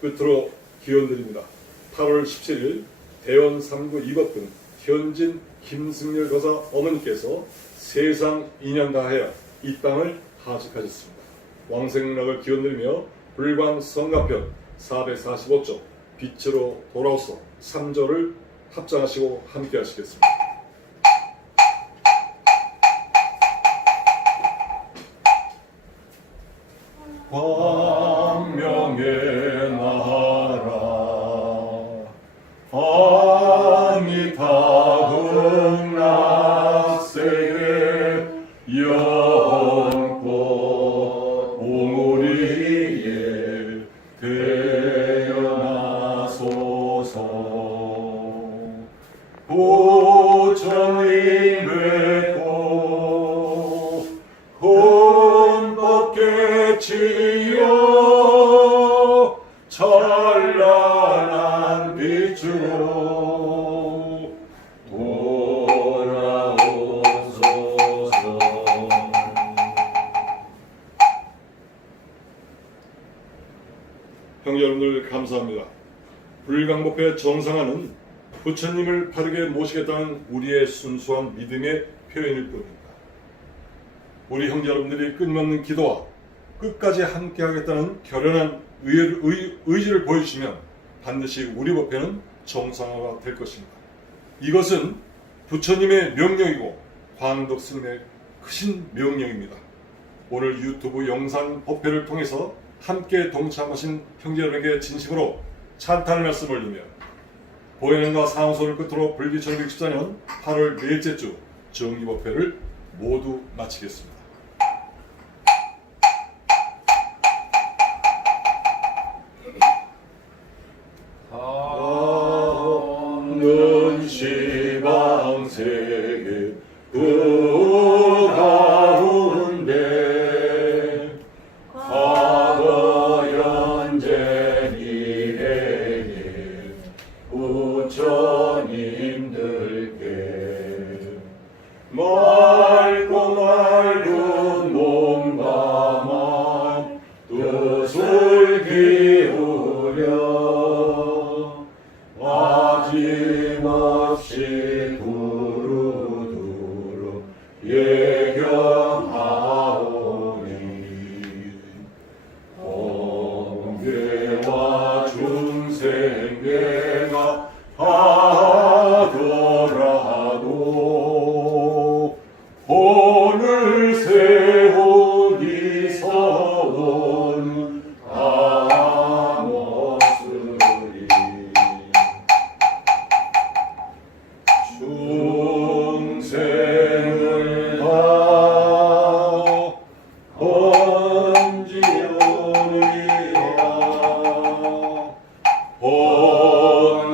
끝으로 기원드립니다. 8월 17일 대원 3구 2법등 현진 김승열 거사 어머니께서 세상 2년 다하여 이 땅을 하직하셨습니다. 왕생락을 기원드리며 불광 성가편 445쪽 빛으로 돌아오소 3절을 합장하시고 함께 하시겠습니다. 광명의 나라 아미타불 낙세의 영꽃 오므리에 태어나소서 부처님 뵙고 혼법계 지어 찬란한 빛으로 돌아오소서. 형제 여러분들 감사합니다. 불광법회 정상화는 부처님을 바르게 모시겠다는 우리의 순수한 믿음의 표현일 뿐입니다. 우리 형제 여러분들이 끊임없는 기도와 끝까지 함께하겠다는 결연한 의지를 보여주시면 반드시 우리 법회는 정상화가 될 것입니다. 이것은 부처님의 명령이고 광덕 스님의 크신 명령입니다. 오늘 유튜브 영상 법회를 통해서 함께 동참하신 형제 여러분에게 진심으로 찬탄의 말씀 올리며 보혜능과 상소를 끝으로 불기 1914년 8월 넷째 주 정기법회를 모두 마치겠습니다. 시방세계 그 가운데 과거 현재 미래에 부처님들께 맑고 맑은 몸과 마음 뜻을 기울여 아짐없이 두루두루 예경하오니 번개와 중생계가 하더라도 혼을 세운 이 서원은 다없으리 중생을 다 번지우리라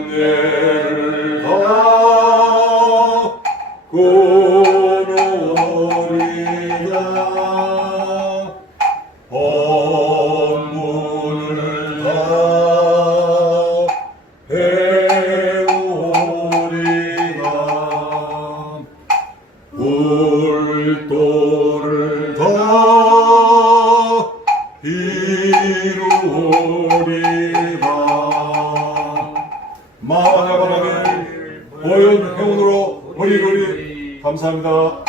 번뇌를 다 끊으리라 법문을 다 배우리라 불도를 다 이루리라 만약하면 보현 행운으로 어리거리 감사합니다.